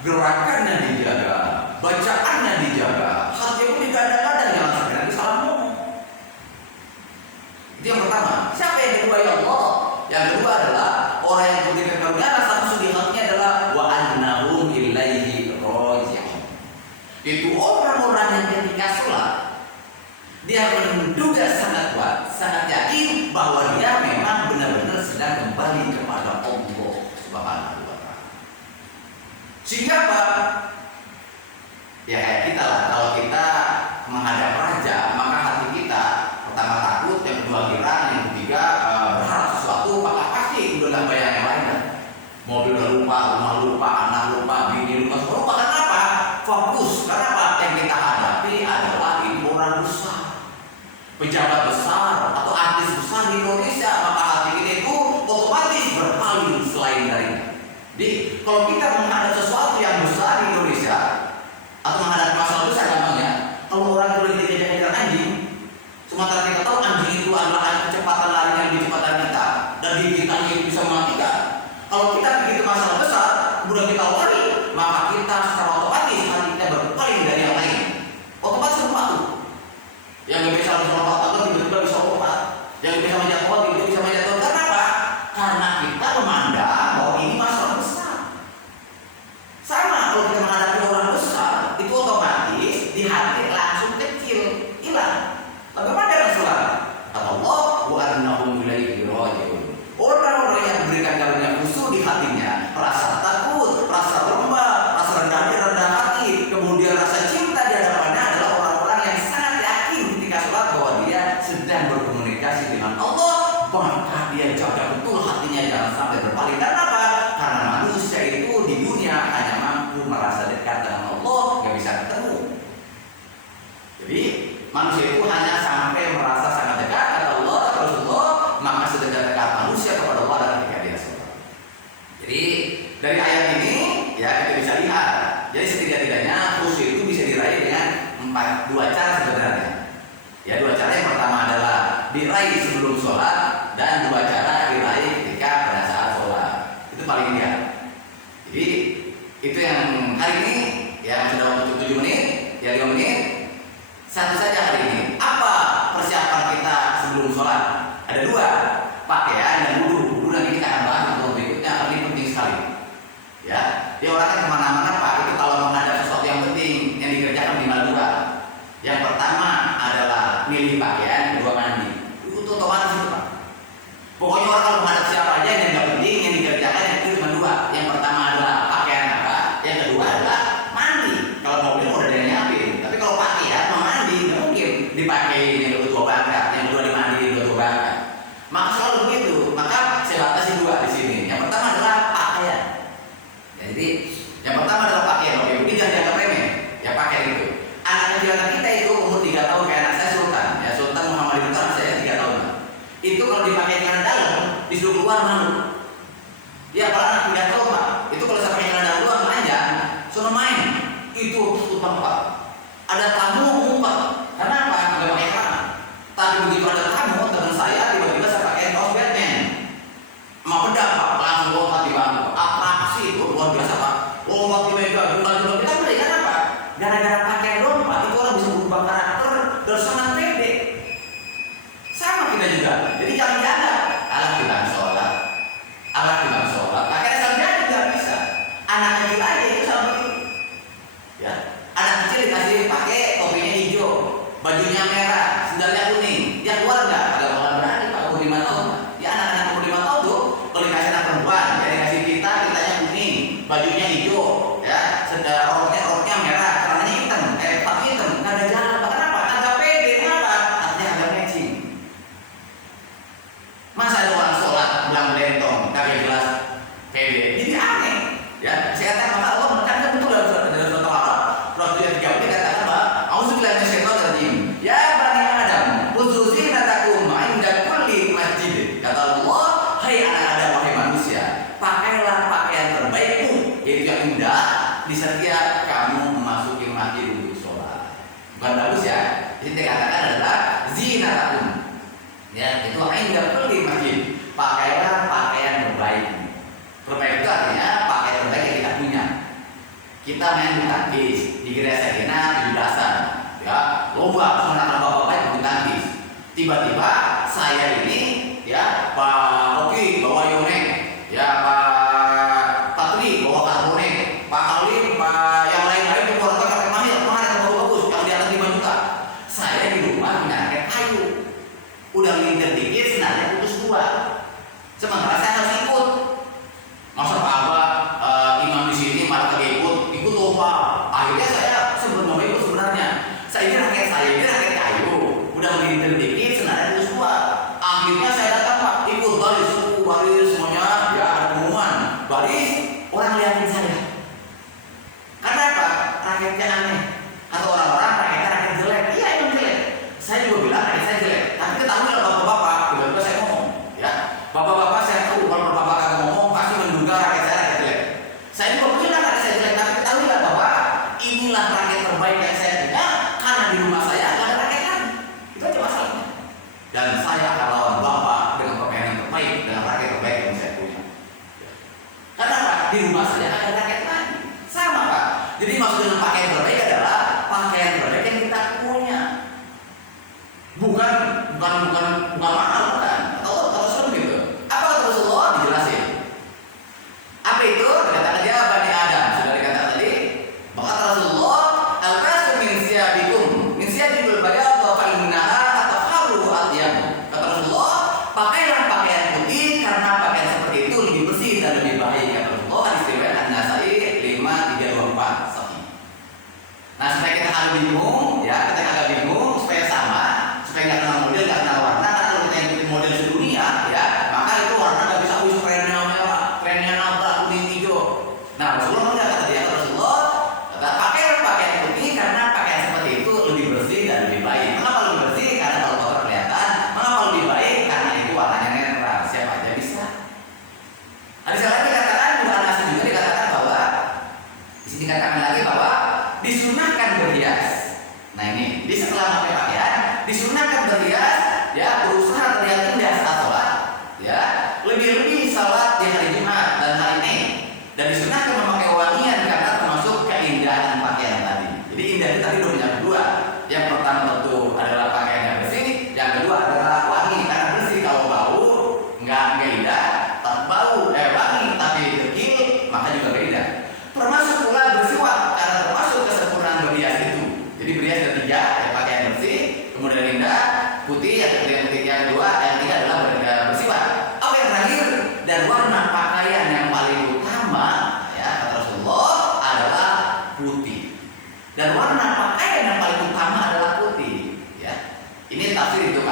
gerakannya dijaga, bacaannya dijaga, hati pun digadang-gadang, jangan sampai nanti salah ngomong. Itu yang pertama. Siapa yang kedua ya Allah? Yang kedua adalah orang yang memberikan karunia rasa khusyuk di hatinya adalah wa annahum ilaihi raji'un. Itu orang-orang yang ketika sholat dia menduga sangat kuat, sangat yakin bahwa dia memang benar-benar sedang kembali kepada Allah Subhanahu wa taala. Siapa? Ya kayak kita lah. Kalau kita menghadap raja, maka hati kita pertama takut, yang kedua girang, yang ketiga berharap sesuatu, maka pasti udah nggak bayang yang lain. Mobil udah lupa, rumah lupa, anak lupa, bini lupa, semua lupa. Karena apa? Fokus. Karena apa? Yang kita hadapi adalah ini orang besar, pejabat besar atau artis besar di Indonesia, maka hati kita itu otomatis berpaling selain darinya. Jadi kalau kita menghadap sesuatu yang besar di Indonesia atau menghadapi masalah besar gampangnya, kalau orang boleh dikejar-kejar anjing, sementara kita tahu anjing itu adalah kecepatan lari yang lebih cepat dari kita dan gigitannya itu bisa mematikan. Kalau kita begitu masalah besar, kemudian kita lari, maka kita secara otomatis hati kita berpaling dari yang lain. Otomatis lompat tuh. Yang nggak bisa lompat tangga tiba-tiba bisa lompat. Yang bisa manjat pohon tiba-tiba bisa manjat pohon. Karena apa? Karena kita memandang bahwa ini masalah besar. Sama kalau kita menghadapi orang besar, itu otomatis di hati langsung kecil, hilang. Bagaimana Rasulullah? Kata Allah, wa annahum ilaihi raji'un. Orang-orang yang memberikan maka dia jaga betul hatinya jangan sampai berpaling. Karena apa? Karena manusia itu di dunia hanya mampu merasa dekat dengan Allah, nggak bisa ketemu. Jadi manusia itu hanya sampai merasa sangat dekat kepada Allah, Rasulullah, maka sedekat-dekat manusia kepada Allah adalah ketika dia sholat. Jadi dari ayat ini ya kita bisa lihat. Jadi setidak-tidaknya khusyuk itu bisa diraih dengan dua cara sebenarnya. Ya, dua cara. Yang pertama adalah diraih sebelum sholat, dan dua cara diraih ketika pada saat sholat. Itu paling ideal. Jadi itu yang hari ini ya sudah untuk 7 menit, ya 5 menit. Satu saja hari ini. Apa persiapan kita sebelum sholat? Ada dua, pakaian dan wudhu. Wudhu nanti kita akan bahas untuk berikutnya, karena ini penting sekali. Ya, dia orang kan kemana-mana Pak. Itu kalau menghadap sesuatu yang penting yang dikerjakan minimal dua. Yang pertama adalah milih pakaian, kedua mandi. Itu otomatis itu Pak. Pokoknya orang kalau menghadap siapa aja yang nggak penting yang dikerjakan itu cuma dua. Yang pertama adalah pakaian apa? Yang kedua adalah mandi. Kalau mobil udah ada yang nyiapin. Tapi kalau pakaian mau mandi nggak mungkin dipakai yang kedua tua bangkat, yang kedua dimandi yang kedua tua bangkat. Maka selalu begitu. Maka saya batasi dua di sini. Yang pertama adalah pakaian. Ya, jadi yang pertama adalah pakaian. Oke, ini jangan dianggap remeh. Ya pakaian itu. Anak kecil kita itu umur 3 tahun kayak anak saya Sultan. Ya Sultan Muhammad itu anak saya 3 tahun. Itu kalau dipakai celana dalam disuruh keluar malu. Ya kalau anak 3 tahun Pak, itu kalau saya pakai celana dalam luar aja, sono main. Itu utang Pak. Ada tamu ngumpet. Karena apa? Nggak pakai celana. Tapi begitu ada tamu teman saya tiba-tiba saya pakai kaos Batman. Mau pedang Pak, langsung lompat di bangku. Atraksi itu luar biasa Pak. Lompat di meja, bukan kita beli kan apa? Gara-gara pakai lompat itu orang bisa berubah karakter dan sangat pede. Sama kita juga. Jadi jangan jaga. Alah kita sholat. Alah kita sholat. Pakai sarjana juga bisa. Anak kecil aja itu sama begitu. Ya, anak kecil dikasih pakai topinya hijau, bajunya merah, sendalnya kuning. Dia keluar nggak? Ada orang berani Pak umur 5 tahun. Ya anak-anak umur 5 tahun tuh kalau dikasih anak perempuan, ya dikasih kitanya kuning, bajunya hijau, ya, roknya merah, celananya hitam, pakai hitam, nggak ada jalan. Kenapa? Agak pede, kenapa? Artinya agak matching. Masa ada orang sholat bilang lentong, kagak jelas pede, jadi aneh. Ya, saya katakan maka Allah menekankan betul dalam surat Al-Baqarah. Surat 30 dikatakan bahwa auzubillahi minasyaitonir rajim. Ya bani Adam, khudzu zinatakum 'inda kulli masjid. Kata Allah, hai anak Adam wahai manusia, pakailah pakaian terbaikmu, yaitu yang indah di setiap kamu memasuki masjid untuk sholat. Bukan bagus ya? Ini dikatakan adalah zinatakum. Ya, itu 'inda kulli masjid. Pakailah pakaian terbaikmu. Terbaik itu artinya pakaian terbaik yang kita punya. Kita main bulu tangkis di gereja Sakina 17-an, ya lomba anak-anak bapak-bapak bulu tangkis. Tiba-tiba saya ini, ya Pak Oki bawa yonek, ya Pak Patri bawa karbonek, Pak Halim, Pak yang lain-lain itu orang pakai mahir, mana yang bagus, yang di atas 5 juta. Saya di rumah punya raket kayu, udah ngincer dikit, senarnya putus 2. Sementara saya harus ikut. Masa Pak Abah imam di sini malah ikut lomba. Akhirnya saya sebelum ikut sebenarnya saya ini rakyat kayu, udah melintir dikit, senarnya terus dua. Akhirnya saya datang Pak, ikut baris semuanya, ya ada pengumuman baris, orang liatin saya. Karena apa? Rakyatnya aneh. Atau orang-orang rakyatnya rakyat jelek. Iya itu jelek. Saya juga bilang rakyat saya jelek. Tapi ketahui lah bapak-bapak, tiba-tiba saya ngomong, ya bapak-bapak saya tahu kalau bapak kagak ngomong pasti menduga rakyat saya rakyat jelek. Saya juga bilang rakyat saya jelek, tapi ketahui lah bahwa inilah rakyat terbaik yang saya punya, karena di rumah saya nggak ada rakyat lain. Itu aja masalahnya. Dan saya akan lawan bapak dengan pakaian yang terbaik, dengan rakyat terbaik yang saya punya. Karena apa? Di rumah saya ada rakyat lain. Sama Pak. Jadi maksud dengan pakaian terbaik adalah pakaian terbaik yang kita punya. Bukan mahal bukan. Atau begitu. Apa kata Rasulullah dijelasin? Apa itu? Dikatakan dia Bani Adam. Sudah dikatakan tadi. Maka kata Rasulullah, al-basu min siyabikum, min siyabikul bayad wa fa innaha tatahharu atyab. Kata Rasulullah, pakailah pakaian putih karena pakaian seperti itu lebih bersih dan lebih baik. Kata Rasulullah, hadis riwayat An-Nasa'i 5324 sahih. Nah, supaya kita agak bingung, ya, kita agak bingung supaya sama, supaya nggak kenal model, nggak kenal warna. Karena kalau kita ikutin model sedunia,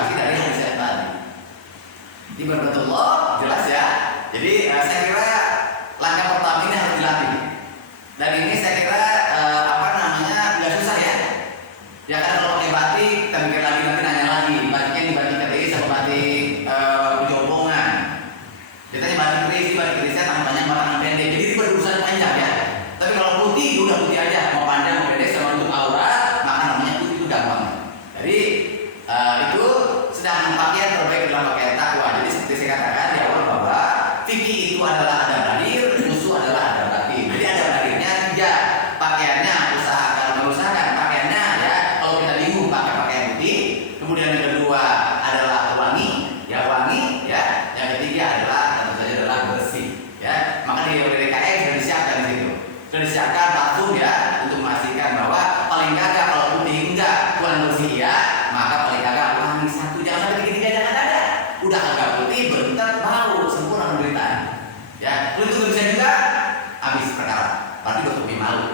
derivasi dari hadis yang tadi. Di Allah jelas ya. Jadi saya kira langkah pertama ini harus dilatih. Dan ini saya kira nggak susah ya. Ya kan kalau pakai batik kita mikir lagi nanti nanya lagi batiknya di batik keris sama batik penjobongan. Kita di batik kerisnya tambahnya makanan pendek. Jadi ini berurusan panjang ya. Tapi kalau putih itu udah putih aja, mau panjang mau pendek sama untuk aurat maka namanya putih itu gampang. Jadi itu sedang pakaian terbaik dalam pakaian takwa. Jadi seperti saya katakan di awal bahwa fikih itu adalah ada dalil, musuh adalah ada batin. Jadi ada dalilnya tiga, pakaiannya usahakan pakaiannya ya. Kalau kita bingung pakai pakaian putih. Kemudian yang kedua adalah wangi ya. Yang ketiga adalah tentu saja adalah bersih ya. Maka di DKM sudah disiapkan di situ. Sudah disiapkan parfum ya untuk memastikan bahwa paling kagak kalau putih enggak kurang bersih ya, maka paling kagak wangi satu, jangan sampai tiga jangan ada. Udah agak putih bentar bau sempurna penderitaan. Ya, kalau itu bisa juga habis perkara. Berarti lebih malu.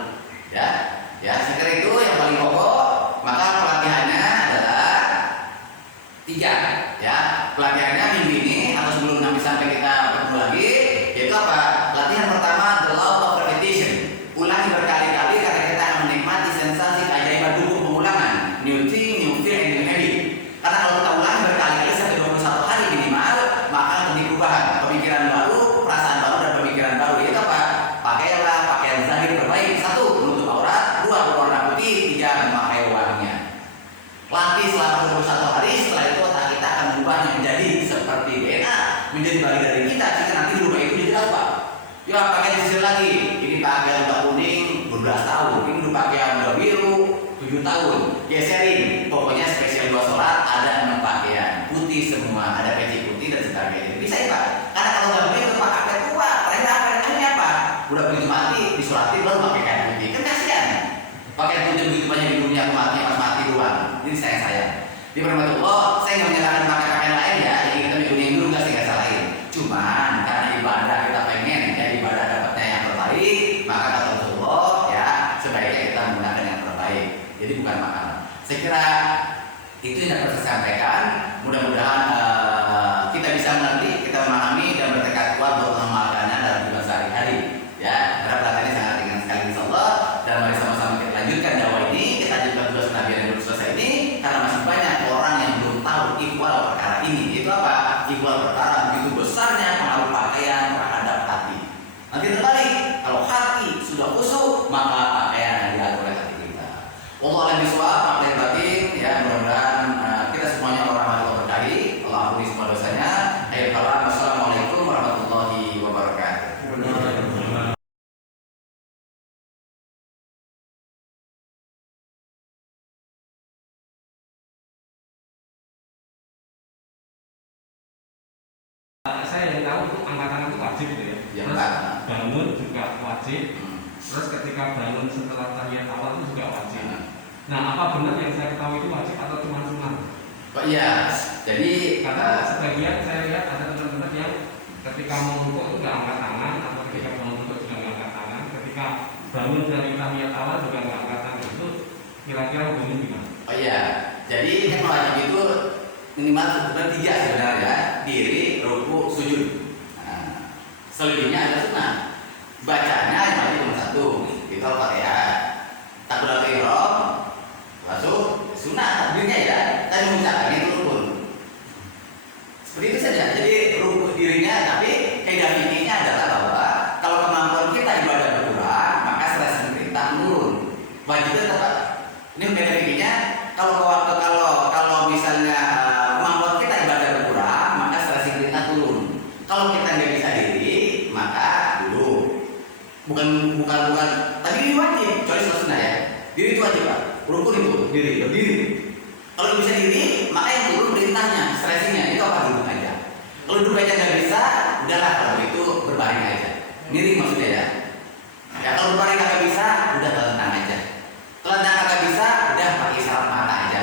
Ya, saya kira itu yang paling pokok. Maka pelatihannya adalah tiga. Ya, pelatihannya minggu ini atau sebelum nanti sampai kita bertemu lagi, yaitu apa? Latihan pertama the law of repetition. Ulangi berkali-kali karena kita akan menikmati sensasi keajaiban hukum pengulangan. New thing, new feel, and new habit. Karena kalau kita ulangi berkali-kali sampai 21 hari minimal, maka terjadi perubahan, pemikiran baru, perasaan baru dan pemikiran baru. Itu apa? Pakailah pakaian zahir terbaik. 1. Menutup aurat. 2. Berwarna putih. 3. Memakai wanginya. Latih selama 21 hari. Setelah itu otak kita akan berubahnya menjadi seperti DNA, menjadi bagian dari kita. Jika nanti berubah itu jadi apa? Ya pakai sisir lagi. Ini pakai udah kuning 12 tahun. Ini udah pakai udah biru 7 tahun. Geserin. Pokoknya spesial 2 sholat ada 6 pakaian putih semua, ada peci putih dan sebagainya. Bisa ya Pak? Karena kalau nggak begitu Pak apa tua, terakhir apa? Udah begitu mati disolati baru pakai kain putih. Kan kasihan. Pakai putih begitu banyak di dunia mati pas mati doang. Jadi saya di Allah, saya nggak menyalahkan pakai pakaian lain ya. Jadi kita minggu dulu nggak sih nggak salahin. Cuman karena ibadah kita pengen ya ibadah dapatnya yang terbaik, maka kata Allah ya sebaiknya kita menggunakan yang terbaik. Jadi bukan makanan. Saya kira itu yang dapat saya sampaikan. Mudah-mudahan kita bisa mengerti, kita memahami dan bertekad kuat untuk mengamalkannya dalam hidup sehari-hari. Ya, karena pelatihannya sangat ringan sekali insyaallah. Dan mari sama-sama kita lanjutkan dakwah ini, kita lanjutkan tugas kenabian yang belum selesai ini, karena masih banyak orang yang belum tahu ikhwal perkara ini. Itu apa? Ikhwal perkara begitu besarnya pengaruh pakaian terhadap hati. Nanti terbalik, kalau hati sudah khusyuk, maka pakaian yang diatur oleh hati kita. Wallahu a'lam bishawab, makna batin ya, mudah-mudahan kita semuanya orang yang berkahi. Allah ampuni semua dosanya. Akhir kalam, wassalamualaikum warahmatullahi wabarakatuh. Saya yang tahu itu angkat-angkat itu wajib gitu ya. Ya, Terus Pak. bangun juga wajib. Terus ketika bangun setelah tahiyat awal itu juga wajib. Nah, apa benar yang saya ketahui itu wajib atau cuma sunnah? Pak iya. Jadi Karena sebagian saya lihat ada teman-teman yang ketika mau rukuk itu nggak angkat tangan, atau ketika bangun rukuk juga nggak angkat tangan, ketika bangun dari tahiyat awal juga nggak angkat tangan. Itu kira-kira hukumnya gimana? oh iya. Jadi yang wajib itu minimal tiga sebenarnya, diri, ruku, sujud. Nah, selebihnya ada sunnah. Bacanya yang wajib cuma satu, itu Al-Fatihah. Takbiratul ihram, masuk sunnah takbirnya ya, tapi mengucapkannya itu rukun. Seperti itu saja. Jadi ruku dirinya, tapi kaidah fikihnya adalah bahwa kalau kemampuan kita ibadah berkurang, maka stres perintah menurun. Wajibnya tetap. Ini kaidah fikihnya. Kalau misalnya kemampuan kita ibadah berkurang, maka stres perintah turun. Kalau kita nggak bisa diri, maka dulu. Bukan. Tadi ini wajib, kecuali sunnah ya. Diri itu wajib Pak. Rukun itu berdiri. Kalau bisa diri, maka yang turun perintahnya, stressingnya itu apa duduk aja. Kalau duduk aja nggak bisa, udahlah kalau itu berbaring aja. Miring maksudnya ya. Ya kalau berbaring nggak bisa, udah telentang aja. Telentang nggak bisa, udah pakai isyarat mata aja.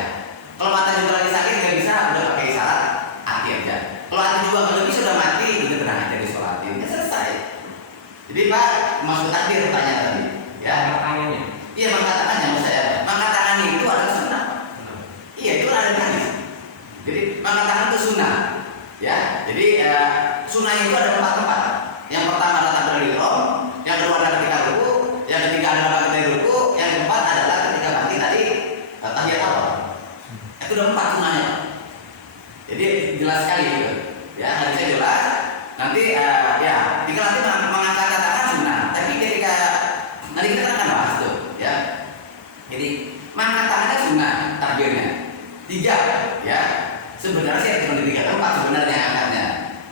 Kalau mata juga lagi sakit nggak bisa, udah pakai isyarat hati aja. Kalau hati juga nggak bisa udah mati, udah tenang aja disolatin, ya selesai. Jadi Pak, maksud takdir pertanyaan tadi, ya. Tangannya. Iya, mengangkat tangannya maksud saya. Mengangkat tangan itu adalah sunnah. Iya, itu ada hadis. Jadi mengangkat tangan itu sunnah. Ya, jadi sunnah itu ada 4 tempat. Yang pertama adalah takbiratul ihram, yang kedua adalah ketika ruku, yang ketiga adalah bangkit dari ruku, yang keempat adalah ketika bangkit dari tahiyat awal. Itu udah 4 sunnahnya. Jadi jelas sekali gitu. Ya, hadisnya jelas. Nanti ya, tinggal nanti mengangkat tangan sunnah. Tapi ketika nanti kita akan bahas tuh, ya. Jadi mengangkat tangannya sunnah takbirnya 3, ya. Sebenarnya sih cuma di 3 tempat sebenarnya angkatnya.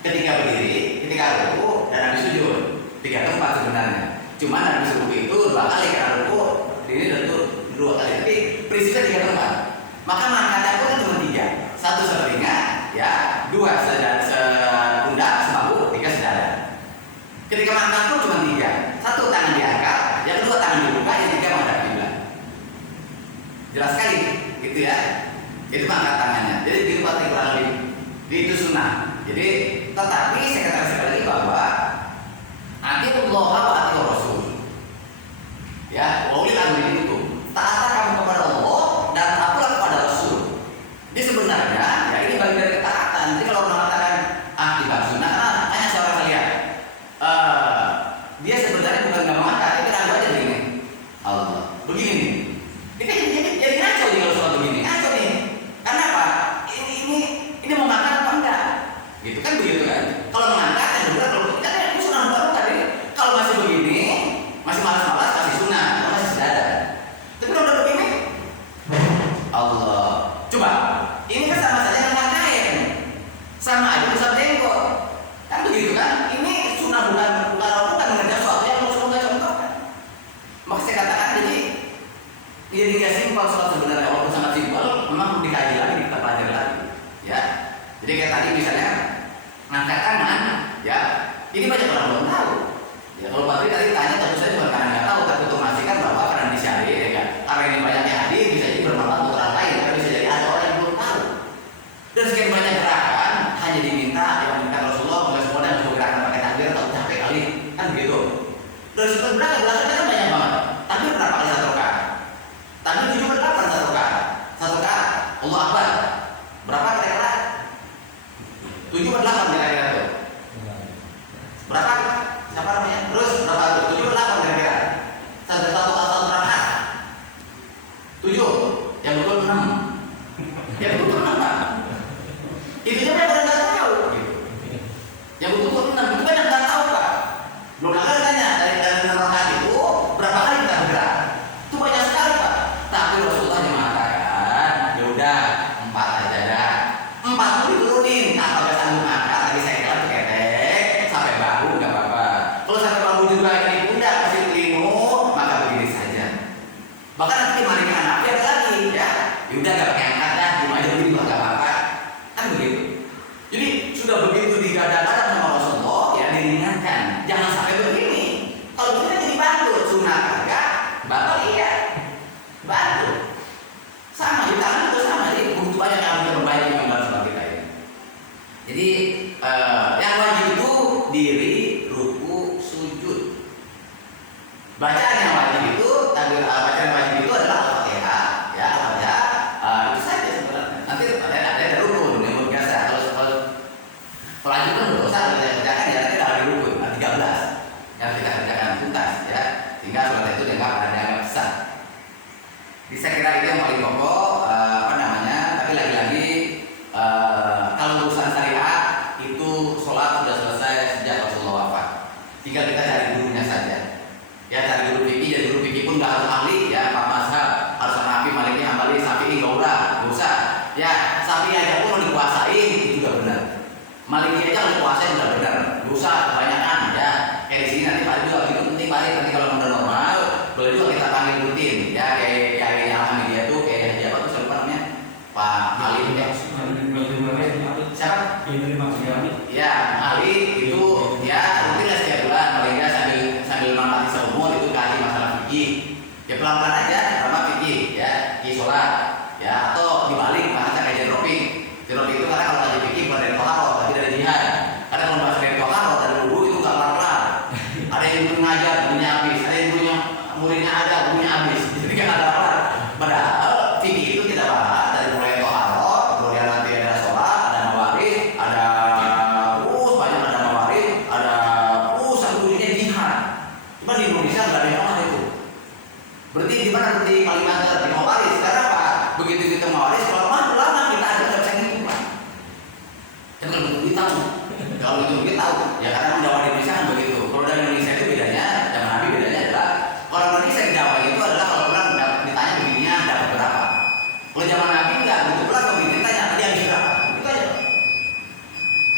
Ketika berdiri, ketika ruku, dan habis sujud. 3 tempat sebenarnya. Cuma habis ruku itu 2 kali karena ruku, ini tentu 2 kali. Tapi prinsipnya 3 tempat. Maka mengangkatnya pun cuma 3. 1 setelinga, ya. 2 sepundak, sebahu, 3 sedada. Ketika mengangkat pun cuma 3. 1 tangan diangkat, yang kedua tangan dibuka, yang ketiga menghadap kiblat. Jelas sekali, gitu ya. Itu mengangkat tangannya. Jadi itu kurang lebih. Itu sunnah. Jadi tetapi saya katakan sekali lagi bahwa atiullah wa atiur rasul. Ya, wa ulil amri minkum. Taatlah kamu kepada Allah dan taatlah kepada Rasul. Ini sebenarnya ya ini bagian dari ketaatan. Jadi kalau orang mengatakan akibat sunnah, karena hanya seorang kalian, dia sebenarnya bukan nggak mengangkat, tapi ragu aja begini. Allah, begini nih. Jadi ngaco nih kalau soal begini, ngaco nih. Karena apa? Ini mau ngangkat apa enggak? Gitu kan begitu kan? Kalau mengangkat ya benar, kalau kita kan sunnah baru tadi. Kalau masih begini, masih malas-malas masih sunnah, masih sedada. Tapi kalau udah begini, Allah. Coba, ini kan sama saja dengan kain, sama aja usap jenggot. Kan begitu kan? Ini sunnah bukan mengerjakan sesuatu yang harus kita contohkan. Maka saya katakan jadi nggak simpel soal sebenarnya, walaupun sangat simpel, memang dikaji lagi, kita pelajari lagi. Ya, jadi kayak tadi misalnya ngangkat tangan, ya, ini banyak orang belum tahu. Ya, kalau Pak Tri tadi tanya, tentu saja bukan karena nggak tahu, tapi untuk memastikan bahwa karena disyari, ya kan? Karena ini banyaknya hadir, bisa jadi bermanfaat untuk orang lain, tapi bisa jadi ada orang yang belum tahu. Dan sekian banyak gerakan hanya diminta yang minta Rasulullah, bukan semua dan semua gerakan pakai takbir atau capek kali, kan begitu. Dan sebenarnya gerakannya kan banyak banget. Tapi berapa kali 1 rakaat? Tapi 7 ke 8 1 rakaat. 1 rakaat, Allah Akbar. Berapa kira-kira? 7 ke 8 kira-kira tuh. Berapa? Siapa namanya? Terus berapa tuh? 7 ke 8 kira-kira. 1 rakaat. 7. Yang betul 6. Yang betul 6 Pak. Itunya mereka udah nggak tahu. Yang betul 6 itu banyak nggak tahu Pak. Belum lagi tanya dari 6 rakaat itu berapa kali kita bergerak? Itu banyak sekali Pak. Tapi Rasulullah yang mengatakan, ya udah 4 aja dah. 4 itu diturunin. Apa nggak sanggup angkat? Tadi saya kira ketek sampai bahu nggak apa-apa. Kalau sampai bahu juga ini pundak masih keliru, maka begini saja. Bahkan nanti malingnya anaknya ada lagi, ya. Ya udah nggak pakai angkat dah, cuma aja begini nggak apa-apa. Kan begitu. Jadi sudah begitu digadang-gadang sama Rasulullah, ya diringankan. Jangan sampai begini. Kalau begini jadi bantu, sunat kagak, batal iya. Bantu sama di tangan itu sama, jadi begitu banyak yang bisa membayar yang dalam sholat kita ini. Jadi yang wajib itu diri, ruku, sujud. Bacaan yang wajib itu, bacaan wajib itu adalah Al-Fatihah, ya Al-Fatihah. Itu saja sebenarnya. Nanti ada rukun yang biasa. Kalau wajib kan dosa kita kerjakan ya nanti ada rukun, 13 yang kita kerjakan tuntas, ya. Sehingga sholat itu dianggap sah. Saya kira itu yang paling pokok, tapi lagi-lagi kalau urusan syariat itu sholat sudah selesai sejak Rasulullah wafat. Tinggal kita cari gurunya saja. Ya cari guru fikih, jadi guru fikih pun nggak harus ahli, ya 4 mazhab harus Hanafi, Maliki, Hambali, Syafi'i, nggak usah. Ya Syafi'i aja pun mau dikuasai itu juga benar. Maliki aja kalau dikuasai juga benar. Nggak usah kebanyakan, ya. Kayak di sini nanti Pak juga itu penting Pak, nanti kalau udah normal boleh juga kita panggil rutin, ya kayak Alhamdulillah tuh kayak siapa tuh siapa namanya Pak Ali ya. Siapa? Ya Ali itu ya rutin lah setiap bulan paling nggak sambil manfaat seumur itu kaji masalah fikih. Ya pelan-pelan aja sama fikih, ya fikih sholat, ya atau dibalik bahasa kayak jeropi itu karena kalau kaji fikih bukan dari toharo tapi dari jihad. Karena kalau bahasa dari toharo dari wudhu itu nggak pelan-pelan. Ada yang belum ngajar bunyinya habis, ada yang punya muridnya ada bunyinya habis. Jadi kan ada. Padahal fikih itu kita bahas dari mulai toharo, kemudian nanti ada sholat, Tapi kalau bentuk duit tahu. Kalau bentuk duit tahu. Ya karena orang Jawa di Indonesia kan begitu. Kalau dari Indonesia itu bedanya, zaman Nabi bedanya adalah kalau Indonesia di Jawa itu adalah kalau orang ditanya begininya dapat berapa. Kalau zaman Nabi enggak, begitu pula kalau begini ditanya tadi habis berapa. Itu aja.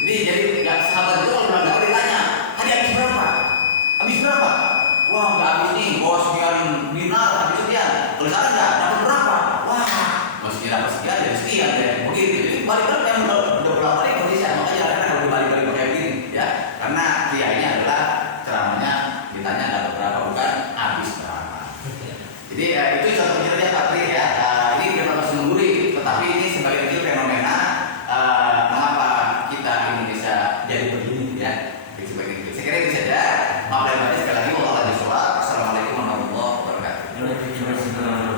Jadi ya, sahabat itu kalau orang Jawa ditanya tadi habis berapa? Habis berapa? Wah nggak habis nih, bawa sekian dinar, habis sekian. Kalau sekarang nggak dapat berapa? Wah mesti dapat sekian dari sekian ya. Begitu. Jadi balik lagi yang udah pulang balik Indonesia, makanya kadang kalau dibalik-balik kayak gini, ya. Karena dia ini adalah ceramahnya ditanya dapat berapa bukan habis berapa. Jadi itu contoh